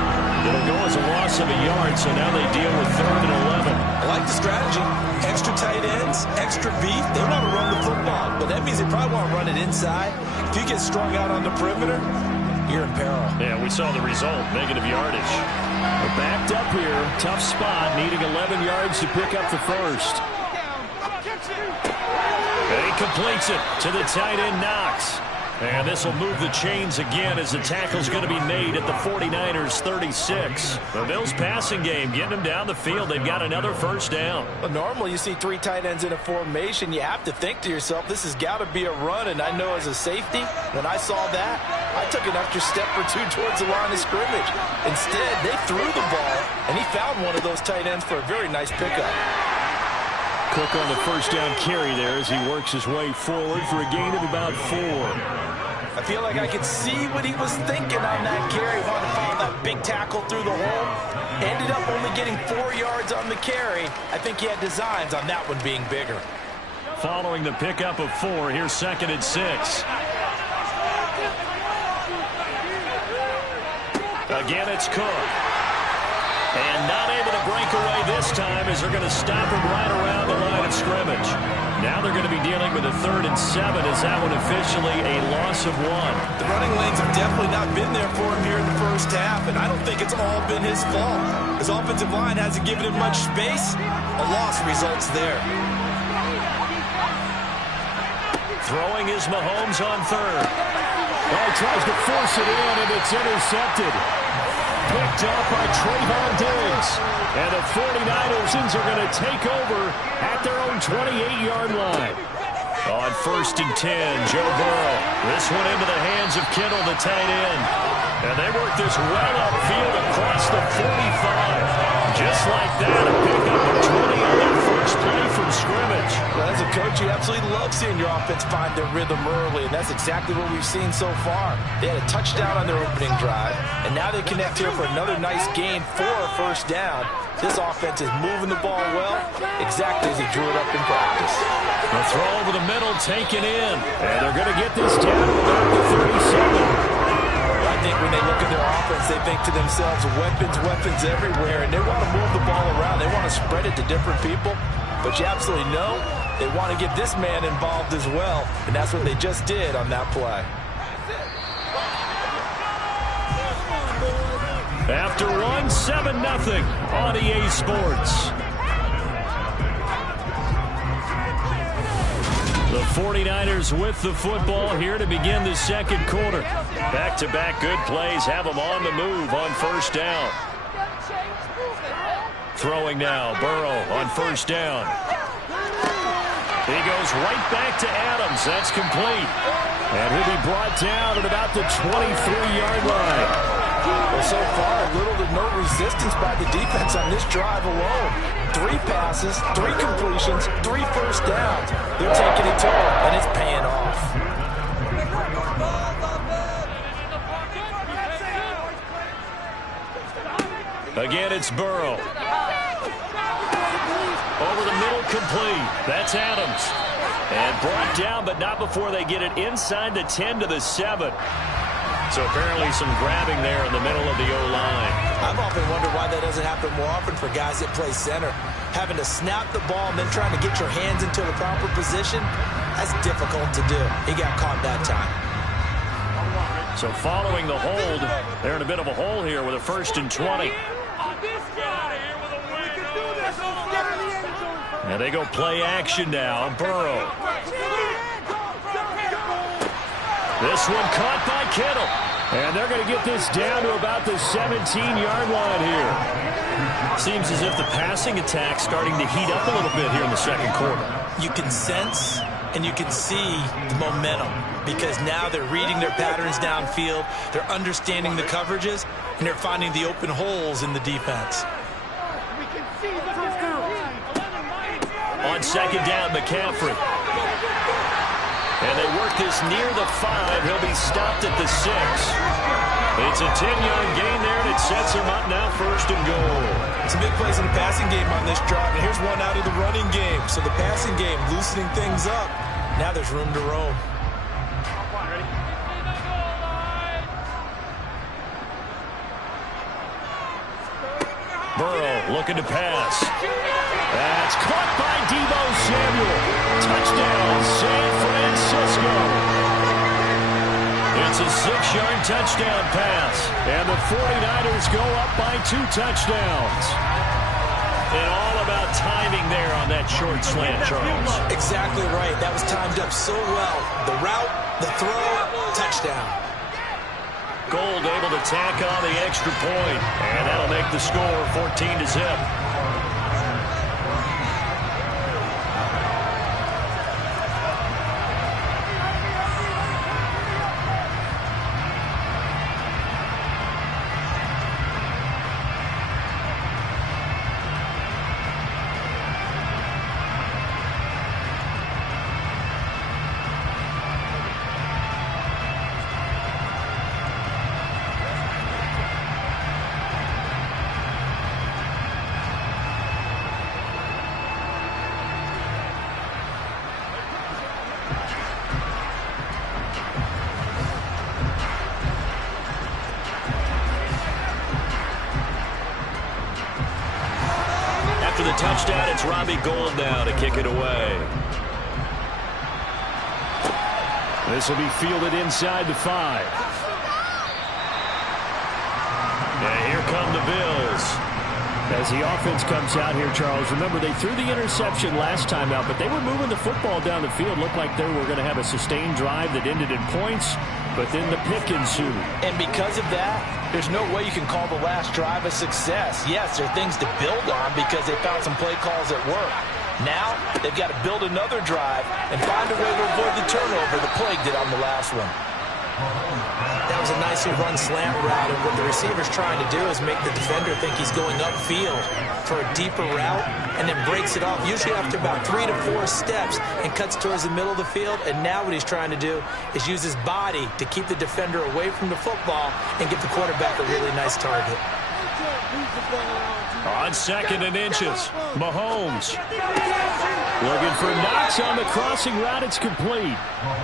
It'll go as a loss of a yard, so now they deal with 3rd and 11. I like the strategy. Extra tight ends, extra beef. They want to run the football, but that means they probably want to run it inside. If you get strung out on the perimeter, you're in peril. Yeah, we saw the result, negative yardage. We're backed up here, tough spot, needing 11 yards to pick up the first. And he completes it to the tight end, Knox. And this will move the chains again as the tackle's going to be made at the 49ers 36. The Bills passing game getting them down the field. They've got another first down. Well, normally you see 3 tight ends in a formation. You have to think to yourself, this has got to be a run. And I know as a safety, when I saw that, I took an extra step or 2 towards the line of scrimmage. Instead, they threw the ball, and he found one of those tight ends for a very nice pickup. Cook on the first down carry there as he works his way forward for a gain of about 4. I feel like I could see what he was thinking on that carry. Wanted to follow that big tackle through the hole. Ended up only getting 4 yards on the carry. I think he had designs on that one being bigger. Following the pickup of 4, here's 2nd and 6. Again, it's Cook. And not able to break away this time as they're going to stop him right around the line of scrimmage. Now they're going to be dealing with a 3rd and 7 as that one officially a loss of 1. The running lanes have definitely not been there for him here in the first half, and I don't think it's all been his fault. His offensive line hasn't given him much space. A loss results there. Throwing is Mahomes on 3rd. Well, he tries to force it in, and it's intercepted. Picked up by Trayvon Diggs. And the 49ers are going to take over at their own 28-yard line. On 1st and 10, Joe Burrow. This one into the hands of Kittle, the tight end. And they work this well upfield across the 45. Just like that, a pickup of 20 on their first play from scrimmage. Well, as a coach, you absolutely love seeing your offense find their rhythm early, and that's exactly what we've seen so far. They had a touchdown on their opening drive, and now they connect here for another nice gain for a first down. This offense is moving the ball well, exactly as he drew it up in practice. The throw over the middle, taken in, and they're going to get this down to about the 37. I think when they look at their offense, they think to themselves, weapons everywhere, and they want to move the ball around. They want to spread it to different people, but you absolutely know they want to get this man involved as well, and that's what they just did on that play. After 7-0 on EA Sports. The 49ers with the football here to begin the second quarter. Back-to-back good plays have them on the move on first down. Throwing now, Burrow on first down. He goes right back to Adams. That's complete. And he'll be brought down at about the 23-yard line. Well, so far, little to no resistance by the defense on this drive alone. 3 passes, 3 completions, 3 first downs. They're taking it to him, and it's paying off. Again, it's Burrow. Over the middle, complete. That's Adams. And brought down, but not before they get it inside the 10 to the 7. So apparently some grabbing there in the middle of the O-line. I've often wondered why that doesn't happen more often for guys that play center. Having to snap the ball and then trying to get your hands into the proper position, that's difficult to do. He got caught that time. So following the hold, they're in a bit of a hole here with a 1st and 20. And they go play action now. Burrow. This one caught by Kittle. And they're going to get this down to about the 17-yard line here. Seems as if the passing attack's starting to heat up a little bit here in the second quarter. You can sense and you can see the momentum because now they're reading their patterns downfield, they're understanding the coverages, and they're finding the open holes in the defense. On second down, McCaffrey. And they work get this near the 5. He'll be stopped at the 6. It's a 10-yard gain there, and it sets him up now 1st and goal. Some big plays in the passing game on this drive, and here's one out of the running game. So the passing game loosening things up. Now there's room to roam. Burrow looking to pass. That's caught by Deebo Samuel. Touchdown, San Francisco. It's a 6-yard touchdown pass. And the 49ers go up by 2 touchdowns. And all about timing there on that short slant, Charles. Exactly right. That was timed up so well. The route, the throw, touchdown. Gold able to tack on the extra point. And that'll make the score 14-0. After the touchdown, it's Robbie Gould now to kick it away. This will be fielded inside the 5. And here come the Bills. As the offense comes out here, Charles, remember they threw the interception last time out, but they were moving the football down the field. Looked like they were going to have a sustained drive that ended in points, but then the pick ensued. And because of that, there's no way you can call the last drive a success. Yes, there are things to build on because they found some play calls that work. Now, they've got to build another drive and find a way to avoid the turnover the plague did on the last one. That was a nicely run slant route, and what the receiver's trying to do is make the defender think he's going upfield for a deeper route, and then breaks it off, usually after about 3 to 4 steps, and cuts towards the middle of the field. And now what he's trying to do is use his body to keep the defender away from the football and get the quarterback a really nice target. On 2nd and inches, Mahomes looking for Knox on the crossing route. It's complete.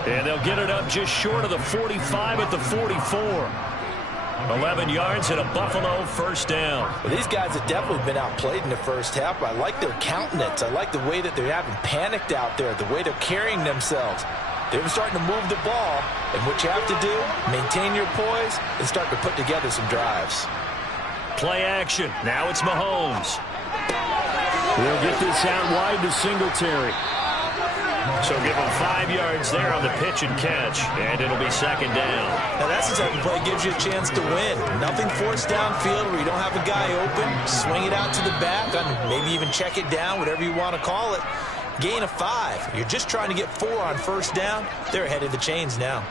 And they'll get it up just short of the 45 at the 44. 11 yards and a Buffalo 1st down. Well, these guys have definitely been outplayed in the first half. I like their countenance. I like the way that they're having panicked out there, the way they're carrying themselves. They're starting to move the ball, and what you have to do, maintain your poise and start to put together some drives. Play action. Now it's Mahomes. We'll get this out wide to Singletary. So give him 5 yards there on the pitch and catch, and it'll be 2nd down. Now that's the type of play that gives you a chance to win. Nothing forced downfield where you don't have a guy open. Swing it out to the back, maybe even check it down, whatever you want to call it. Gain of 5. You're just trying to get 4 on 1st down. They're ahead of the chains now.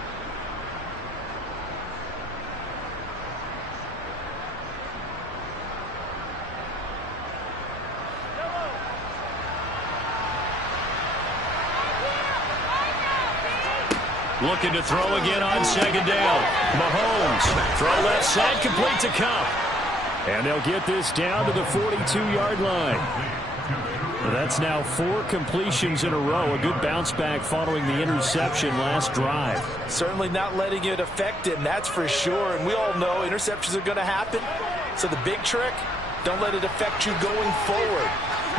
Looking to throw again on 2nd down. Mahomes, throw left side, complete to Kupp. And they'll get this down to the 42-yard line. That's now 4 completions in a row. A good bounce back following the interception last drive. Certainly not letting it affect it, and that's for sure. And we all know interceptions are going to happen. So the big trick, don't let it affect you going forward.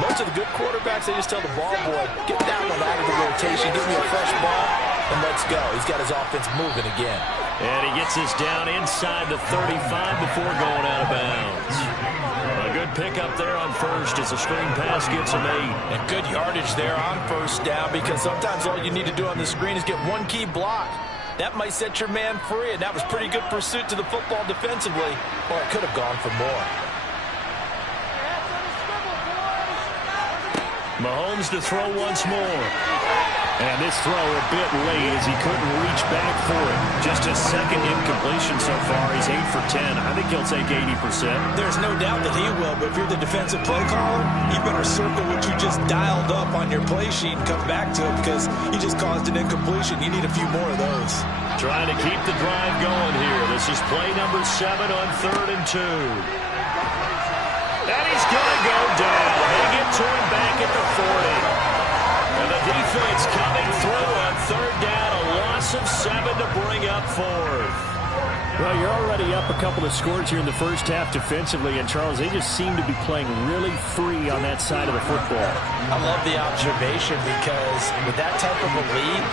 Most of the good quarterbacks, they just tell the ball boy, get that one out of the rotation, give me a fresh ball, and let's go. He's got his offense moving again. And he gets this down inside the 35 before going out of bounds. A good pickup there on 1st as the screen pass gets him 8. And good yardage there on 1st down, because sometimes all you need to do on the screen is get one key block. That might set your man free, and that was pretty good pursuit to the football defensively, or it could have gone for more. Mahomes to throw once more. And this throw a bit late as he couldn't reach back for it. Just his second incompletion so far. He's 8 for 10. I think he'll take 80%. There's no doubt that he will, but if you're the defensive play caller, you better circle what you just dialed up on your play sheet and come back to it because you just caused an incompletion. You need a few more of those. Trying to keep the drive going here. This is play number 7 on 3rd and 2. And he's going to go down. They get to him back at the 40. And the defense coming through on 3rd down. A loss of 7 to bring up 4th. Well, you're already up a couple of scores here in the first half defensively. And, Charles, they just seem to be playing really free on that side of the football. I love the observation because with that type of a lead,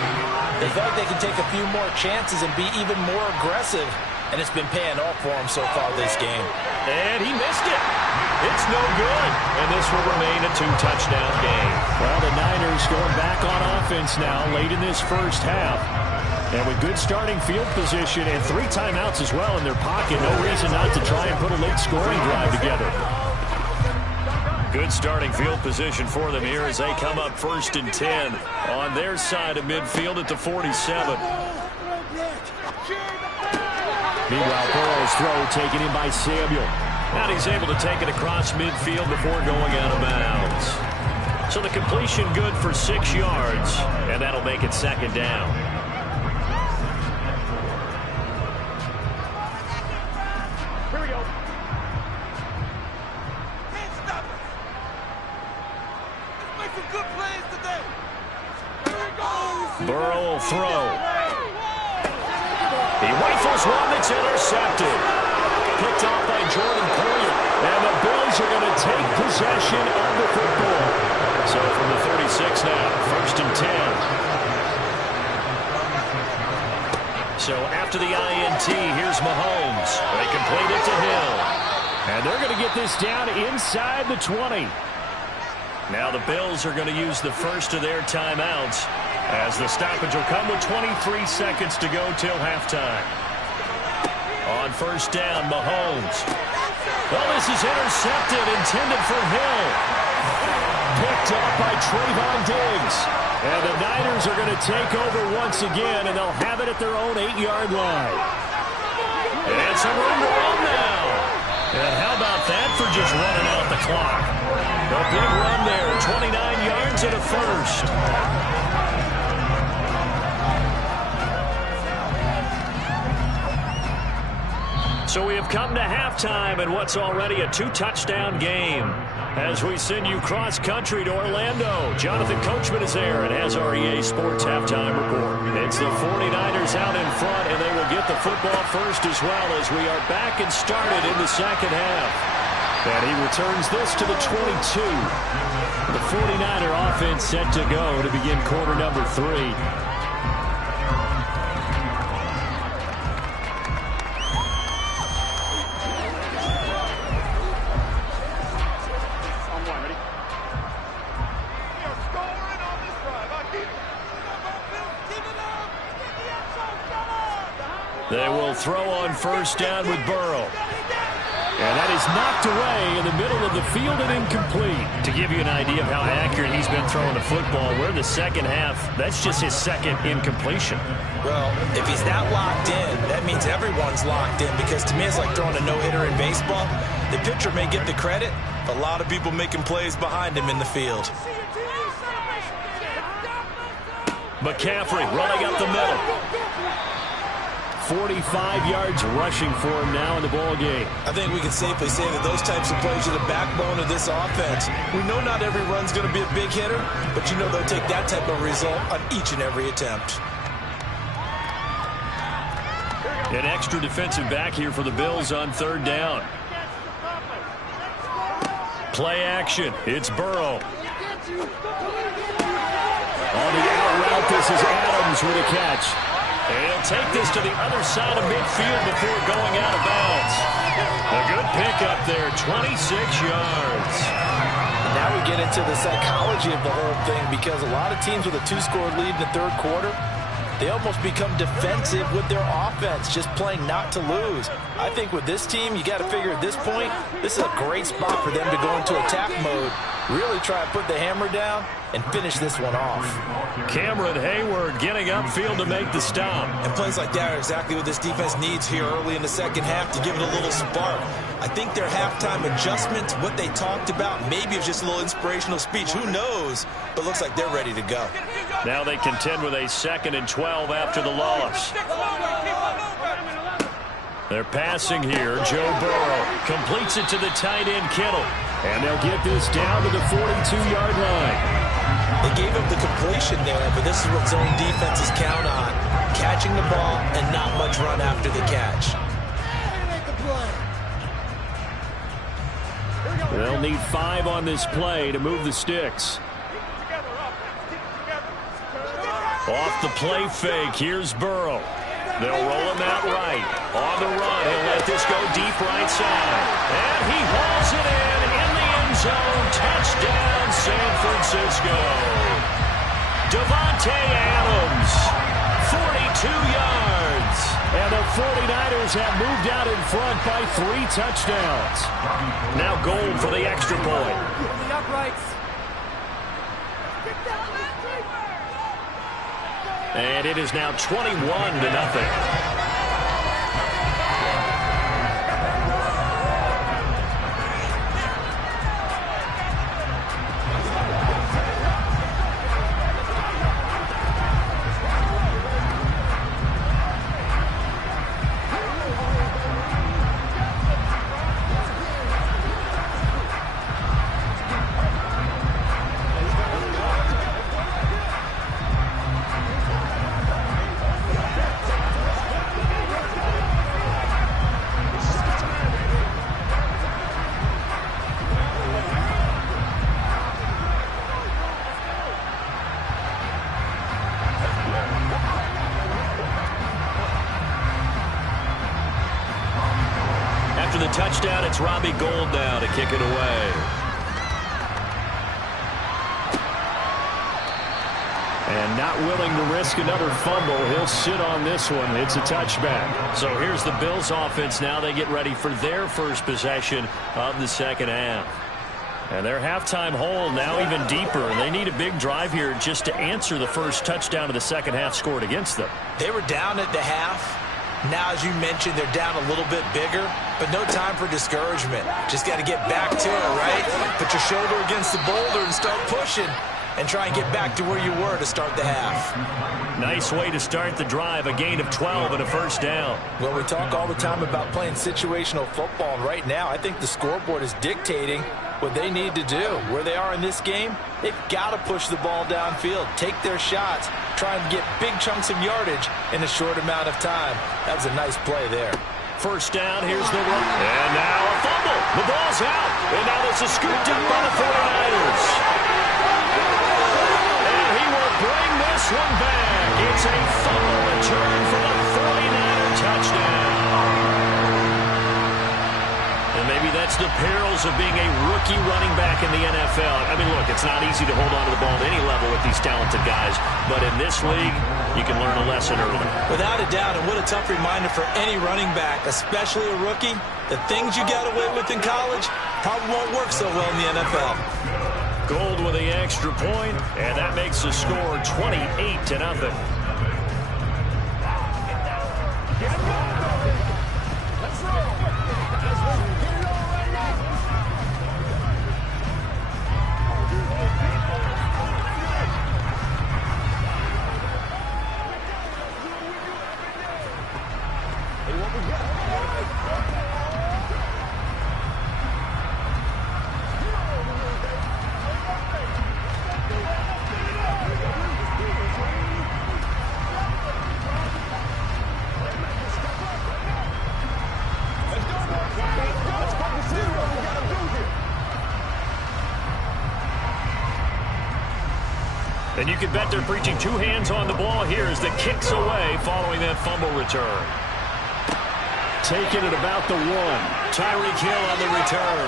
they feel like they can take a few more chances and be even more aggressive. And it's been paying off for them so far this game. And he missed it. It's no good. And this will remain a 2-touchdown game. Well, the Niners going back on offense now late in this first half. And with good starting field position and 3 timeouts as well in their pocket, no reason not to try and put a late scoring drive together. Good starting field position for them here as they come up 1st and 10 on their side of midfield at the 47. Meanwhile, Burrow's throw taken in by Samuel. And he's able to take it across midfield before going out of bounds. So the completion good for 6 yards, and that'll make it 2nd down. Here we go. Let's make some good plays today. Here we go. Burrow will throw. He rifles one that's intercepted. Picked off by Jordan Poyer. And the Bills are going to take possession of the football. So from the 36 now, 1st and 10. So after the INT, here's Mahomes. They complete it to Hill. And they're going to get this down inside the 20. Now the Bills are going to use the first of their timeouts as the stoppage will come with 23 seconds to go till halftime. On 1st down, Mahomes. Well, this is intercepted, intended for Hill. Picked up by Trayvon Diggs. And the Niners are going to take over once again, and they'll have it at their own 8-yard line. And some room to run now. And how about that for just running out the clock? A big run there, 29 yards and a first. So we have come to halftime in what's already a 2-touchdown game. As we send you cross-country to Orlando, Jonathan Coachman is there and has our EA Sports Halftime Report. It's the 49ers out in front, and they will get the football first as well as we are back and started in the second half. And he returns this to the 22. The 49er offense set to go to begin quarter number 3. They will throw on 1st down with Burrow. And that is knocked away in the middle of the field and incomplete. To give you an idea of how accurate he's been throwing the football, we're in the second half. That's just his 2nd incompletion. Well, if he's that locked in, that means everyone's locked in because to me it's like throwing a no-hitter in baseball. The pitcher may get the credit, but a lot of people making plays behind him in the field. McCaffrey running up the middle. 45 yards rushing for him now in the ball game. I think we can safely say that those types of plays are the backbone of this offense. We know not every run's going to be a big hitter, but you know they'll take that type of result on each and every attempt. An extra defensive back here for the Bills on 3rd down. Play action. It's Burrow. On the out route, this is Adams with a catch. And he'll take this to the other side of midfield before going out of bounds. A good pickup there, 26 yards. Now we get into the psychology of the whole thing because a lot of teams with a 2-score lead in the 3rd quarter, they almost become defensive with their offense, just playing not to lose. I think with this team, you got to figure at this point, this is a great spot for them to go into attack mode, really try to put the hammer down and finish this one off. Cameron Hayward getting upfield to make the stop. And plays like that are exactly what this defense needs here early in the second half to give it a little spark. I think their halftime adjustments, what they talked about, maybe it's just a little inspirational speech. Who knows? But looks like they're ready to go. Now they contend with a 2nd and 12 after the loss. They're passing here. Joe Burrow completes it to the tight end, Kittle. And they'll get this down to the 42-yard line. They gave up the completion there, but this is what zone defenses count on. Catching the ball and not much run after the catch. They'll need 5 on this play to move the sticks. Off the play fake, here's Burrow. They'll roll him out right. On the run, he'll let this go deep right side. And he hauls it in the end zone. Touchdown, San Francisco. Davante Adams, 42 yards. And the 49ers have moved out in front by 3 touchdowns. Now Gold for the extra point. And it is now 21-0. After the touchdown, it's Robbie Gould now to kick it away. And not willing to risk another fumble, he'll sit on this one. It's a touchback. So here's the Bills offense now. They get ready for their first possession of the second half. And their halftime hole now even deeper. And they need a big drive here just to answer the first touchdown of the second half scored against them. They were down at the half. Now, as you mentioned, they're down a little bit bigger, but no time for discouragement. Just got to get back to it, right? Put your shoulder against the boulder and start pushing and try and get back to where you were to start the half. Nice way to start the drive, a gain of 12 and a first down. Well, we talk all the time about playing situational football, and right now I think the scoreboard is dictating what they need to do. Where they are in this game, they've got to push the ball downfield, take their shots, try and get big chunks of yardage in a short amount of time. That was a nice play there. First down, here's the run. And now a fumble. The ball's out. And now this is scooped up by the 49ers. And he will bring this one back. It's a fumble return for the 49er touchdown. And maybe that's the perils of being a rookie running back in the NFL. I mean, look, it's not easy to hold on to the ball at any level with these talented guys. But in this league, you can learn a lesson early. Without a doubt, and what a tough reminder for any running back, especially a rookie. The things you got away with in college probably won't work so well in the NFL. Gold with the extra point, and that makes the score 28-0. And you can bet they're preaching 2 hands on the ball here as the kick's away following that fumble return. Taking it about the 1. Tyreek Hill on the return.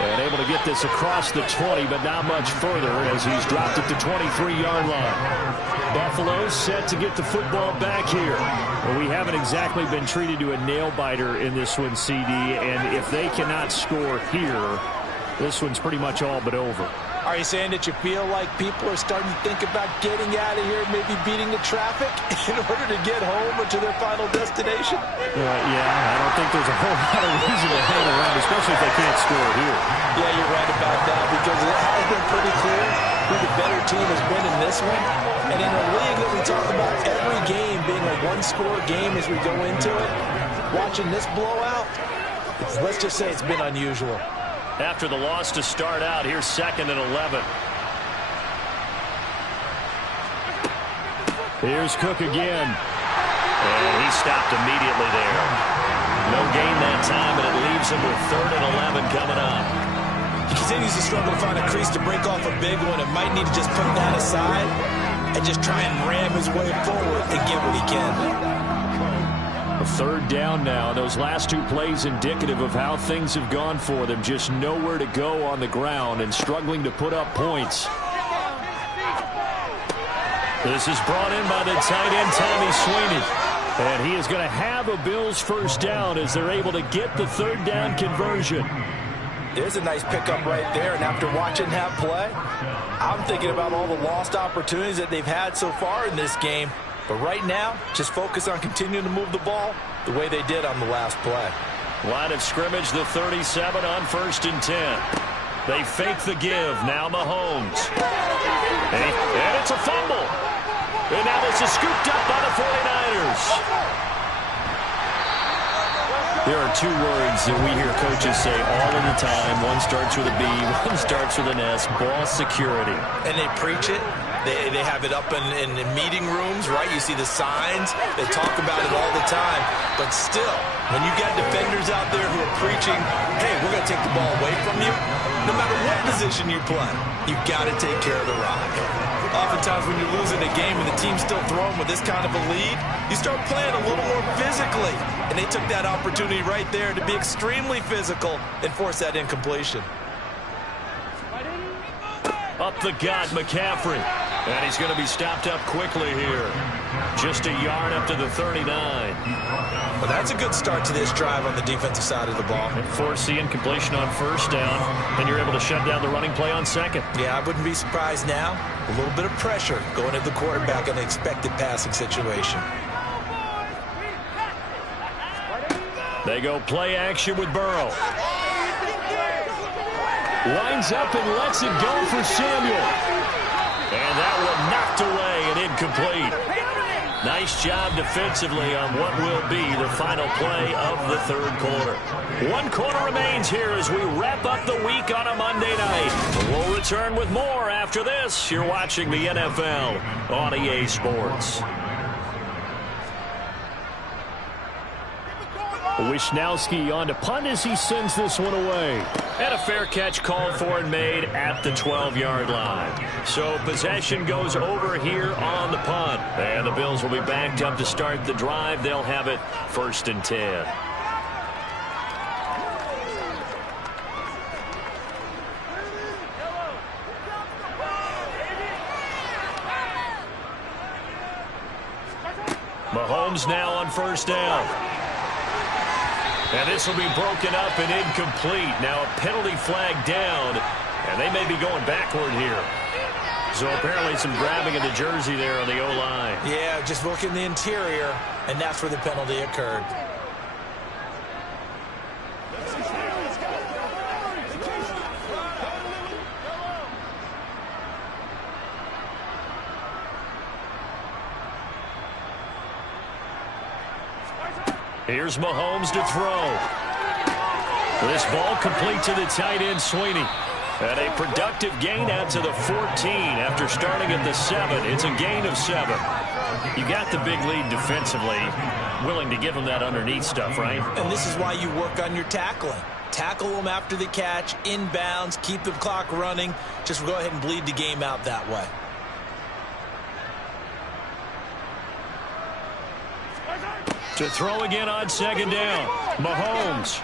And able to get this across the 20, but not much further as he's dropped it to 23-yard line. Buffalo set to get the football back here. Well, we haven't exactly been treated to a nail-biter in this one, CD, and if they cannot score here, this one's pretty much all but over. Are you saying that you feel like people are starting to think about getting out of here, maybe beating the traffic in order to get home or to their final destination? Yeah, I don't think there's a whole lot of reason to hang around, especially if they can't score here. Yeah, you're right about that, because it has been pretty clear who the better team has been in this one. And in a league that we talk about every game being a one-score game as we go into it, watching this blowout, let's just say it's been unusual. After the loss to start out, here's 2nd and 11. Here's Cook again. And he stopped immediately there. No gain that time, and it leaves him with 3rd and 11 coming up. He continues to struggle to find a crease to break off a big one and might need to just put that aside and just try and ram his way forward and get what he can. A 3rd down now. Those last 2 plays indicative of how things have gone for them. Just nowhere to go on the ground and struggling to put up points. This is brought in by the tight end, Tommy Sweeney. And he is going to have a Bills first down as they're able to get the 3rd down conversion. There's a nice pickup right there, and after watching that play, I'm thinking about all the lost opportunities that they've had so far in this game. But right now, just focus on continuing to move the ball the way they did on the last play. Line of scrimmage, the 37 on 1st and 10. They fake the give. Now Mahomes. And it's a fumble. And now this is scooped up by the 49ers. There are 2 words that we hear coaches say all of the time. One starts with a B, one starts with an S. Ball security. And they preach it. They have it up in meeting rooms, right? You see the signs. They talk about it all the time. But still, when you got defenders out there who are preaching, hey, we're going to take the ball away from you, no matter what position you play, you've got to take care of the rock. Oftentimes when you're losing a game and the team's still throwing with this kind of a lead, you start playing a little more physically. And they took that opportunity right there to be extremely physical and force that incompletion. Up the gut, McCaffrey. And he's going to be stopped up quickly here. Just a yard up to the 39. Well, that's a good start to this drive on the defensive side of the ball. And force the incompletion on 1st down. And you're able to shut down the running play on 2nd. Yeah, I wouldn't be surprised now. A little bit of pressure going at the quarterback in an expected passing situation. They go play action with Burrow. Lines up and lets it go for Samuel. And that one knocked away and incomplete. Nice job defensively on what will be the final play of the 3rd quarter. 1 quarter remains here as we wrap up the week on a Monday night. We'll return with more after this. You're watching the NFL on EA Sports. Wisnowski on to punt as he sends this one away. And a fair catch called for and made at the 12-yard line. So possession goes over here on the punt. And the Bills will be backed up to start the drive. They'll have it 1st and 10. Mahomes now on 1st down. And this will be broken up and incomplete. Now a penalty flag down, and they may be going backward here. So apparently some grabbing of the jersey there on the O-line. Yeah, just working the interior, and that's where the penalty occurred. Here's Mahomes to throw. This ball complete to the tight end, Sweeney. And a productive gain out to the 14 after starting at the 7. It's a gain of 7. You got the big lead defensively. Willing to give them that underneath stuff, right? And this is why you work on your tackling. Tackle them after the catch, inbounds, keep the clock running. Just go ahead and bleed the game out that way. To throw again on 2nd down. Mahomes.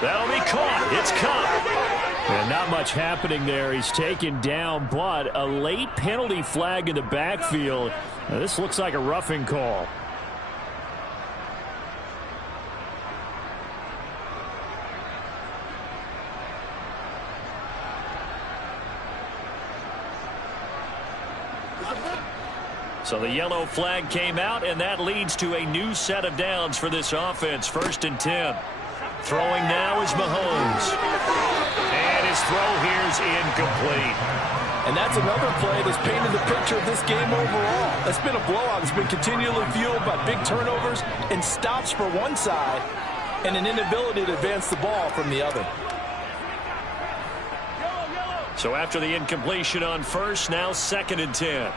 That'll be caught. It's Kupp. And not much happening there. He's taken down, but a late penalty flag in the backfield. Now, this looks like a roughing call. So the yellow flag came out, and that leads to a new set of downs for this offense. 1st and 10. Throwing now is Mahomes. And his throw here is incomplete. And that's another play that's painted the picture of this game overall. It's been a blowout. It's been continually fueled by big turnovers and stops for one side and an inability to advance the ball from the other. So after the incompletion on 1st, now 2nd and 10.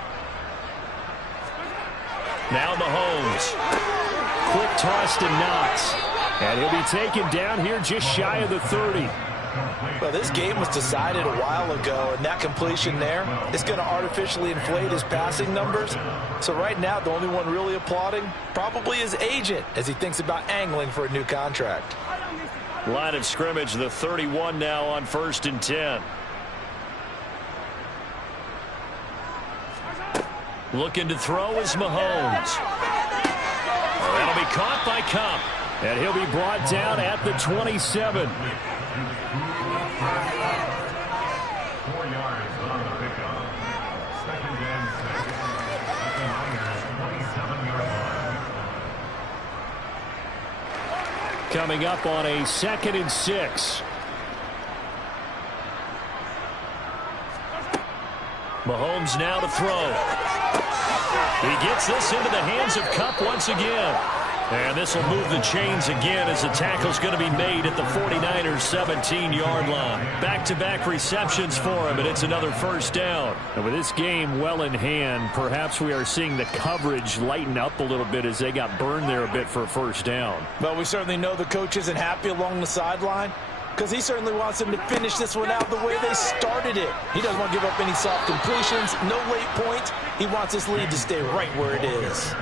Now Mahomes. Quick toss to Knox. And he'll be taken down here just shy of the 30. Well, this game was decided a while ago, and that completion there is going to artificially inflate his passing numbers. So right now, the only one really applauding probably his agent as he thinks about angling for a new contract. Line of scrimmage, the 31 now on 1st and 10. Looking to throw is Mahomes. That'll be caught by Kupp. And he'll be brought down at the 27. 4 yards on the pickup. 2nd and 27 line. Coming up on a 2nd and 6. Mahomes now to throw. He gets this into the hands of Kupp once again. And this will move the chains again as the tackle's going to be made at the 49ers 17-yard line. Back-to-back receptions for him, and it's another 1st down. And with this game well in hand, perhaps we are seeing the coverage lighten up a little bit as they got burned there a bit for a 1st down. But we certainly know the coach isn't happy along the sideline because he certainly wants them to finish this one out the way they started it. He doesn't want to give up any soft completions, no late points. He wants this lead to stay right where it is.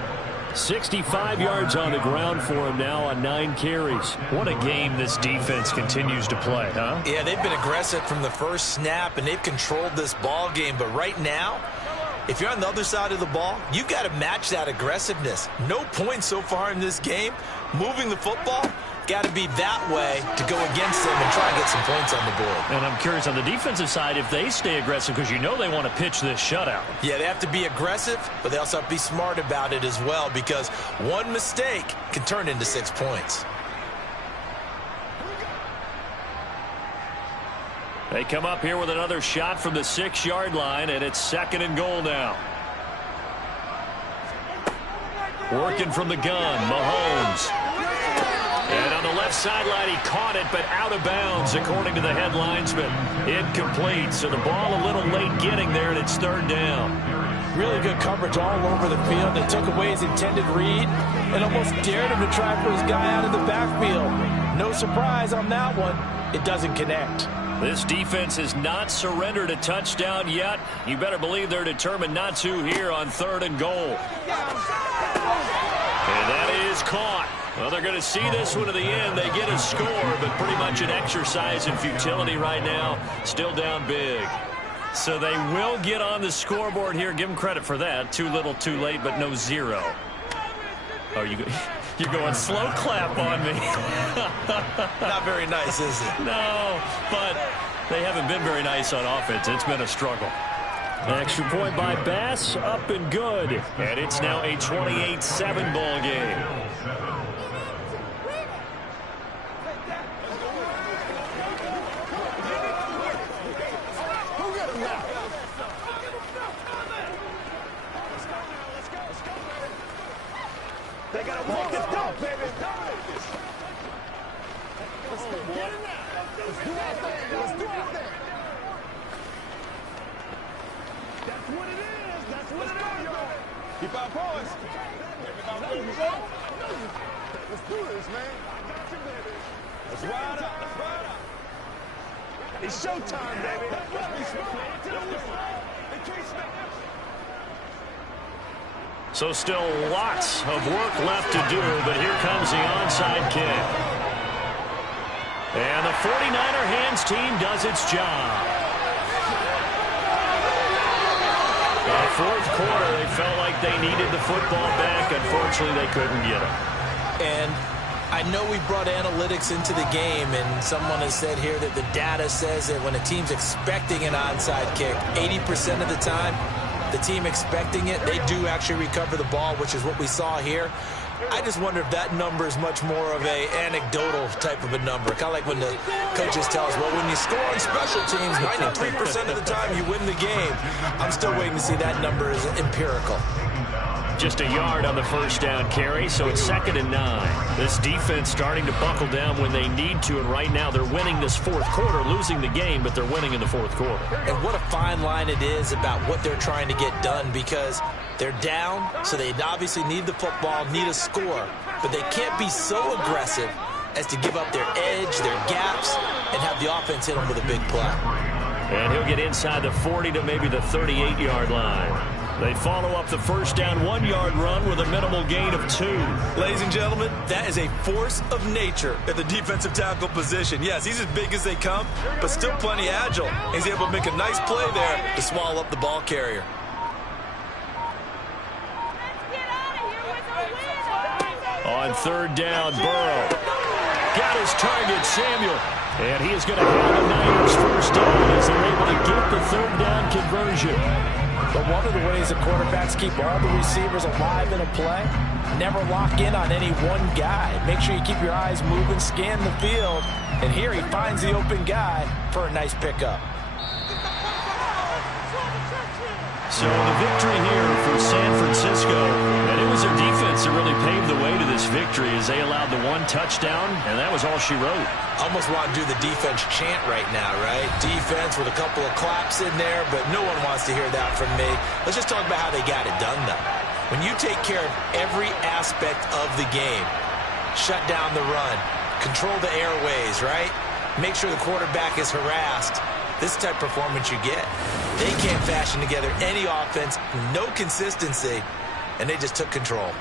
65 yards on the ground for him now on 9 carries. What a game this defense continues to play, huh? Yeah, they've been aggressive from the first snap, and they've controlled this ball game. But right now, if you're on the other side of the ball, you've got to match that aggressiveness. No points so far in this game. Moving the football, got to be that way to go against them and try and get some points on the board. And I'm curious on the defensive side if they stay aggressive because you know they want to pitch this shutout. Yeah, they have to be aggressive, but they also have to be smart about it as well because one mistake can turn into 6 points. They come up here with another shot from the 6-yard line, and it's 2nd and goal now. Working from the gun, Mahomes. And on the left sideline, he caught it, but out of bounds, according to the head linesman. Incomplete, so the ball a little late getting there, and it's 3rd down. Really good coverage all over the field. They took away his intended read and almost dared him to try for his guy out of the backfield. No surprise on that one. It doesn't connect. This defense has not surrendered a touchdown yet. You better believe they're determined not to here on 3rd and goal. And that is caught. Well, they're going to see this one to the end. They get a score, but pretty much an exercise in futility right now. Still down big. So they will get on the scoreboard here. Give them credit for that. Too little, too late, but no 0. Oh, you're going slow clap on me. Not very nice, is it? No, but they haven't been very nice on offense. It's been a struggle. An extra point by Bass, up and good. And it's now a 28-7 ball game. They gotta walk this down, baby. Let's get in there. Let's do our thing. Let's do our thing. That's what it is. That's what it is, y'all. Keep our poise. Let's do this, man. Let's ride up. Let's ride up. It's showtime, baby. Let's be smart. To the whistle. They can't stop us. So still lots of work left to do, but here comes the onside kick. And the 49er hands team does its job. Fourth quarter, they felt like they needed the football back. Unfortunately, they couldn't get it. And I know we brought analytics into the game, and someone has said here that the data says that when a team's expecting an onside kick, 80% of the time, the team expecting it, they do actually recover the ball, which is what we saw here. I just wonder if that number is much more of a anecdotal type of a number. Kind of like when the coaches tell us, well, when you score on special teams, 93% of the time you win the game. I'm still waiting to see that number is empirical. Just a yard on the first down carry, so it's 2nd and 9. This defense starting to buckle down when they need to, and right now they're winning this fourth quarter, losing the game, but they're winning in the fourth quarter. And what a fine line it is about what they're trying to get done, because they're down, so they obviously need the football, need a score, but they can't be so aggressive as to give up their edge, their gaps, and have the offense hit them with a big play. And he'll get inside the 40 to maybe the 38-yard line. They follow up the first down 1-yard run with a minimal gain of 2. Ladies and gentlemen, that is a force of nature at the defensive tackle position. Yes, he's as big as they come, but still plenty agile. He's able to make a nice play there to swallow up the ball carrier. On 3rd down, Burrow got his target, Samuel. And he is going to have the Niners first down as they're able to get the 3rd down conversion. But one of the ways that quarterbacks keep all the receivers alive in a play, never lock in on any one guy. Make sure you keep your eyes moving, scan the field, and here he finds the open guy for a nice pickup. So the victory here for San Francisco, and it was their defense that really paved the way to this victory as they allowed the 1 touchdown, and that was all she wrote. Almost want to do the defense chant right now, right? Defense with a couple of claps in there, but no one wants to hear that from me. Let's just talk about how they got it done, though. When you take care of every aspect of the game, shut down the run, control the airways, right? Make sure the quarterback is harassed. This type of performance you get. They can't fashion together any offense, no consistency, and they just took control.